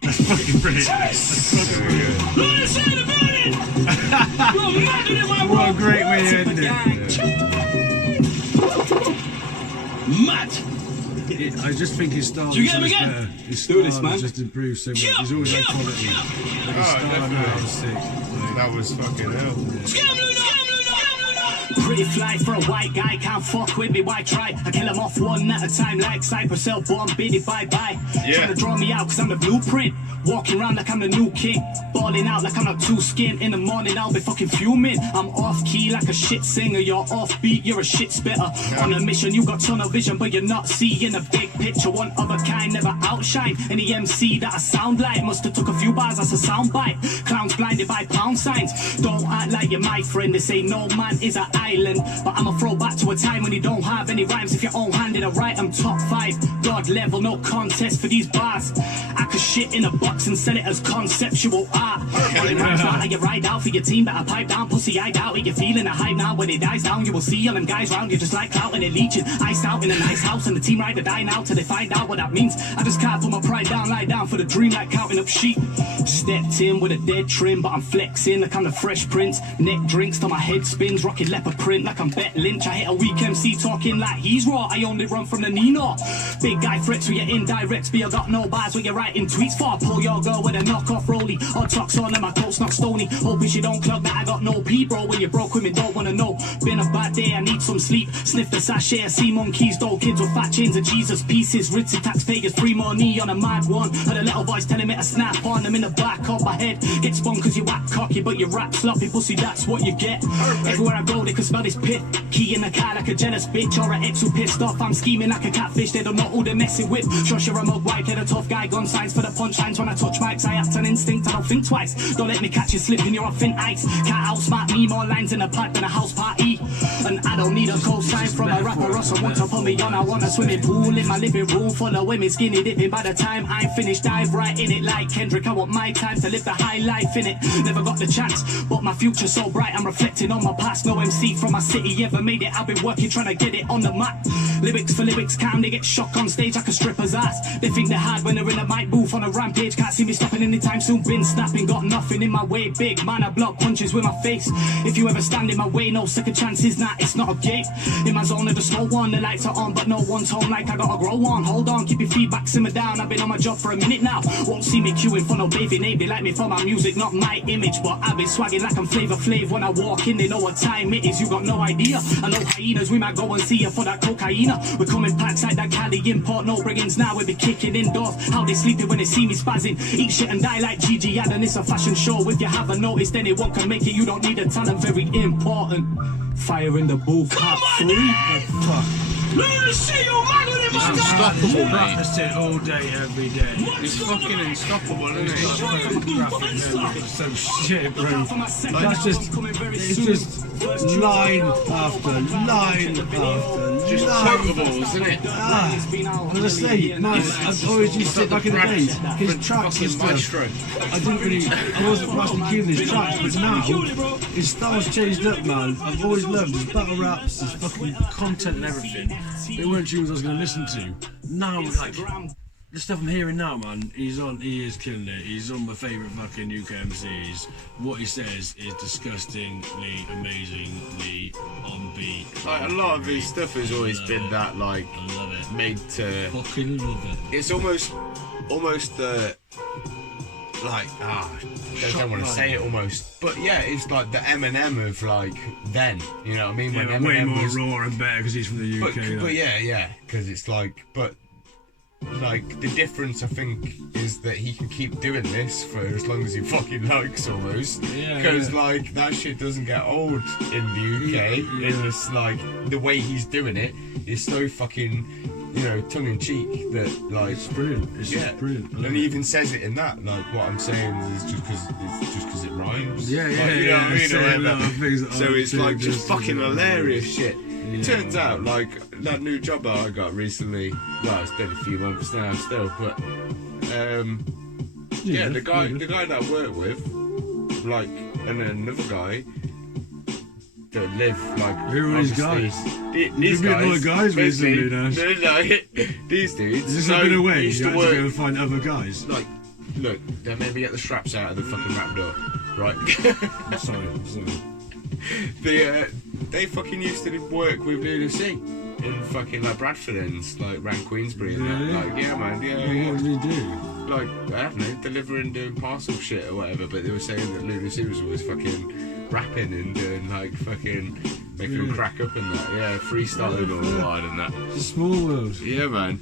That's fucking brilliant. What a great way to end it. Mad! I just think his style Do you get him again? better. His Do this, man. just improved so much. He's always had quality. But his style now is sick. That was fucking hell. Pretty fly for a white guy, can't fuck with me, why try? I kill them off one at a time like Cypress Hill, born biddy bye-bye. Trying to draw me out cause I'm the blueprint. Walking around like I'm the new king. Balling out like I'm not too skin. In the morning I'll be fucking fuming. I'm off key like a shit singer. You're off beat, you're a shit spitter. On a mission, you got tunnel vision, but you're not seeing the big picture. One of a kind, never outshine any MC that I sound like. Must have took a few bars as a soundbite. Clowns blinded by pound signs. Don't act like you're my friend. This ain't no man, is a island. But I'ma throw back to a time when you don't have any rhymes. If you're own-handed, I write them top 5. God level, no contest for these bars. I could shit in a box and sell it as conceptual art. You ride out for your team, better pipe down, pussy, I doubt it. You're feeling a hype now. When it dies down, you will see all them guys round you just like clout and they're leeching. Iced out in a nice house and the team ride or die now till they find out what that means. I just can't put my pride down, lie down for the dream like counting up sheep. Stepped in with a dead trim, but I'm flexing like I'm the Fresh Prince. Neck drinks till my head spins, rocking leopard print like I'm Bet Lynch. I hit a weak MC talking like he's raw. I only run from the Nino. Big guy threats with your indirects, but you got no bars with your writing tweets for. Pull your girl with a knock-off rollie. Odd talks on and my coat's not stony. Hoping she don't clog that I got no pee, bro. When you broke women don't wanna know. Been a bad day, I need some sleep. Sniff the sachet, I see monkeys, though kids with fat chains of Jesus pieces. Ritzy taxpayers, 3 more knee on a mad one. Had a little voice telling me to snap on them in the back of my head. Get spun cause you act cocky, but you rap sloppy, pussy, that's what you get. Everywhere I go, they can smell this pit. Key in the car like a jealous bitch, or an ex who pissed off. I'm scheming like a catfish, they don't know who they're messing with. Shush, you're a mug white, head a tough guy, gun signs for the punchlines. When I touch mics, I act on instinct, I don't think twice. Don't let me catch you slipping, you're off thin ice. Can't outsmart me, more lines in a pipe than a house party. And I don't need a cosign from a rapper or someone to put me on. I want a swimming pool in my living room full of women skinny dipping. By the time I'm finished, dive right in it like Kendrick. I want my time to live the high life in it. Never got the chance, but my future's so bright. I'm reflecting on my past. No MC from my city ever made it. I've been working trying to get it on the map. Lyrics for lyrics, calm, they get shocked on stage like a stripper's ass. They think they're hard when they're in a mic booth on a rampage. Can't see me stopping anytime soon. Been snapping, got nothing in my way. Big man, I block punches with my face. If you ever stand in my way, no second chances. Nah, it's not a game. In my zone, never slow one. The lights are on, but no one's home. Like I gotta grow on. Hold on, keep your feedback simmer down. I've been on my job for a minute now. Won't see me queuing for no bathing aid. They like me for my music, not my image. But I've been swagging like I'm Flavor Flav. When I walk in, they know what time it is. You got no idea. I know hyenas, we might go and see you for that cocaine. We're coming packs like that Cali import. No brigands now, we be kicking indoors. How they sleeping when they see me spazzing. Eat shit and die like Gigi Allen. It's a fashion show. If you haven't noticed, anyone can make it. You don't need a talent, very important. Fire in the booth, part 3. It's unstoppable, mate. That's it all day, every day. It's fucking unstoppable, isn't it? It's so shit, bro. That's just, it's just line after line after just quotables, isn't it? As I say, man, I always used to sit back in the days. His tracks and stuff. I wasn't passing keen his tracks, but now his style's changed up, man. I've always loved his battle raps, his fucking content and everything. They weren't tunes I was going to listen to. Now, like, the stuff I'm hearing now, man, he is killing it. He's on my favourite fucking UK MCs. What he says is disgustingly, amazingly on beat. Like, a lot of his stuff has always been that, like, made to... Fucking love it. It's almost like, I don't want to say it almost, but yeah, it's like the Eminem of like then, you know what I mean? Yeah, when way Eminem more was, raw and better because he's from the UK. But yeah, because it's like, but like the difference I think is that he can keep doing this for as long as he fucking likes almost, because like that shit doesn't get old in the UK. And it's like the way he's doing it is so fucking, you know, tongue-in-cheek that, like... It's brilliant. It's just brilliant. And he even says it in that, like, what I'm saying is just because it rhymes. Yeah, like, you know what I mean? So it's, like, just fucking hilarious shit. It turns out, like, that new job that I got recently, well, it's been a few months now still, but, the guy that I work with, like, and then another guy... that live like who are these guys? These guys recently, Nash. No, these dudes. Is this a bit away? Used You to had work. to go and find other guys. Like, look, they made me get the straps out of the fucking rap door, right? sorry. They fucking used to work with Lunar in fucking like Bradford ends, like around Queensbury and that. Like, yeah, man, yeah. What did he do? Like, I don't know, delivering, doing parcel shit or whatever. But they were saying that Lunar was always fucking rapping and doing like fucking making them crack up and that. Yeah, freestyling all the while and that. It's a small world. Yeah, man.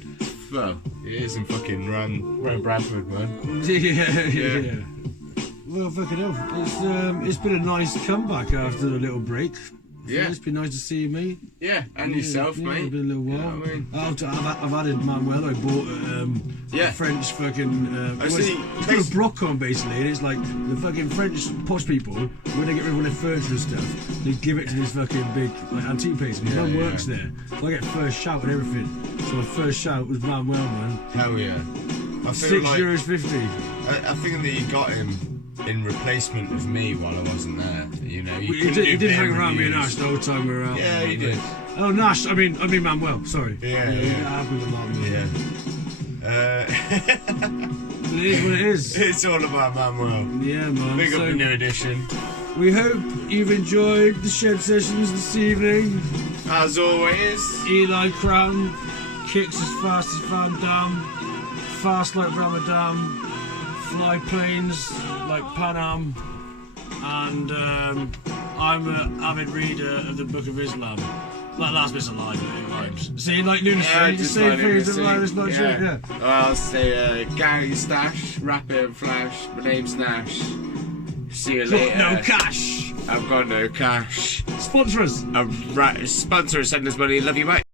Well, it is in fucking round Bradford, man. Yeah. Well, fucking hell. It's been a nice comeback after a little break. Yeah. It's been nice to see you, mate. Yeah, and yourself, mate. It's been a little while. You know what I mean? I've added Manuel. I bought a French fucking. I see. It's got a Brocon basically, and it's like the fucking French posh people when they get rid of all their furniture and stuff, they give it to this fucking big like antique place. My mum works there, so I get first shout and everything. So my first shout was Manuel, man. Hell yeah. I feel €6.50. I think that you got him in replacement of me while I wasn't there. You know, He did hang around me and Nash the whole time we were out. Yeah, he did. Oh, Nash. I mean Manuel. Sorry. Yeah. It is what it is. It's all about Manuel. Yeah, man. Big up the new edition. We hope you've enjoyed the Shed Sessions this evening. As always, Eli Crown kicks as fast as Van Damme, fast like Ramadan, fly planes like Pan Am, and I'm an avid reader of the Book of Islam. That last bit's a lie, but it rhymes. See, like Lunar, you just say things that rhyme, it's not shit, yeah. I'll say Gangstarr, rapper and flash. My name's Nash. See you later. No cash. I've got no cash. Sponsor us. Sponsor us, send us money. Love you, mate.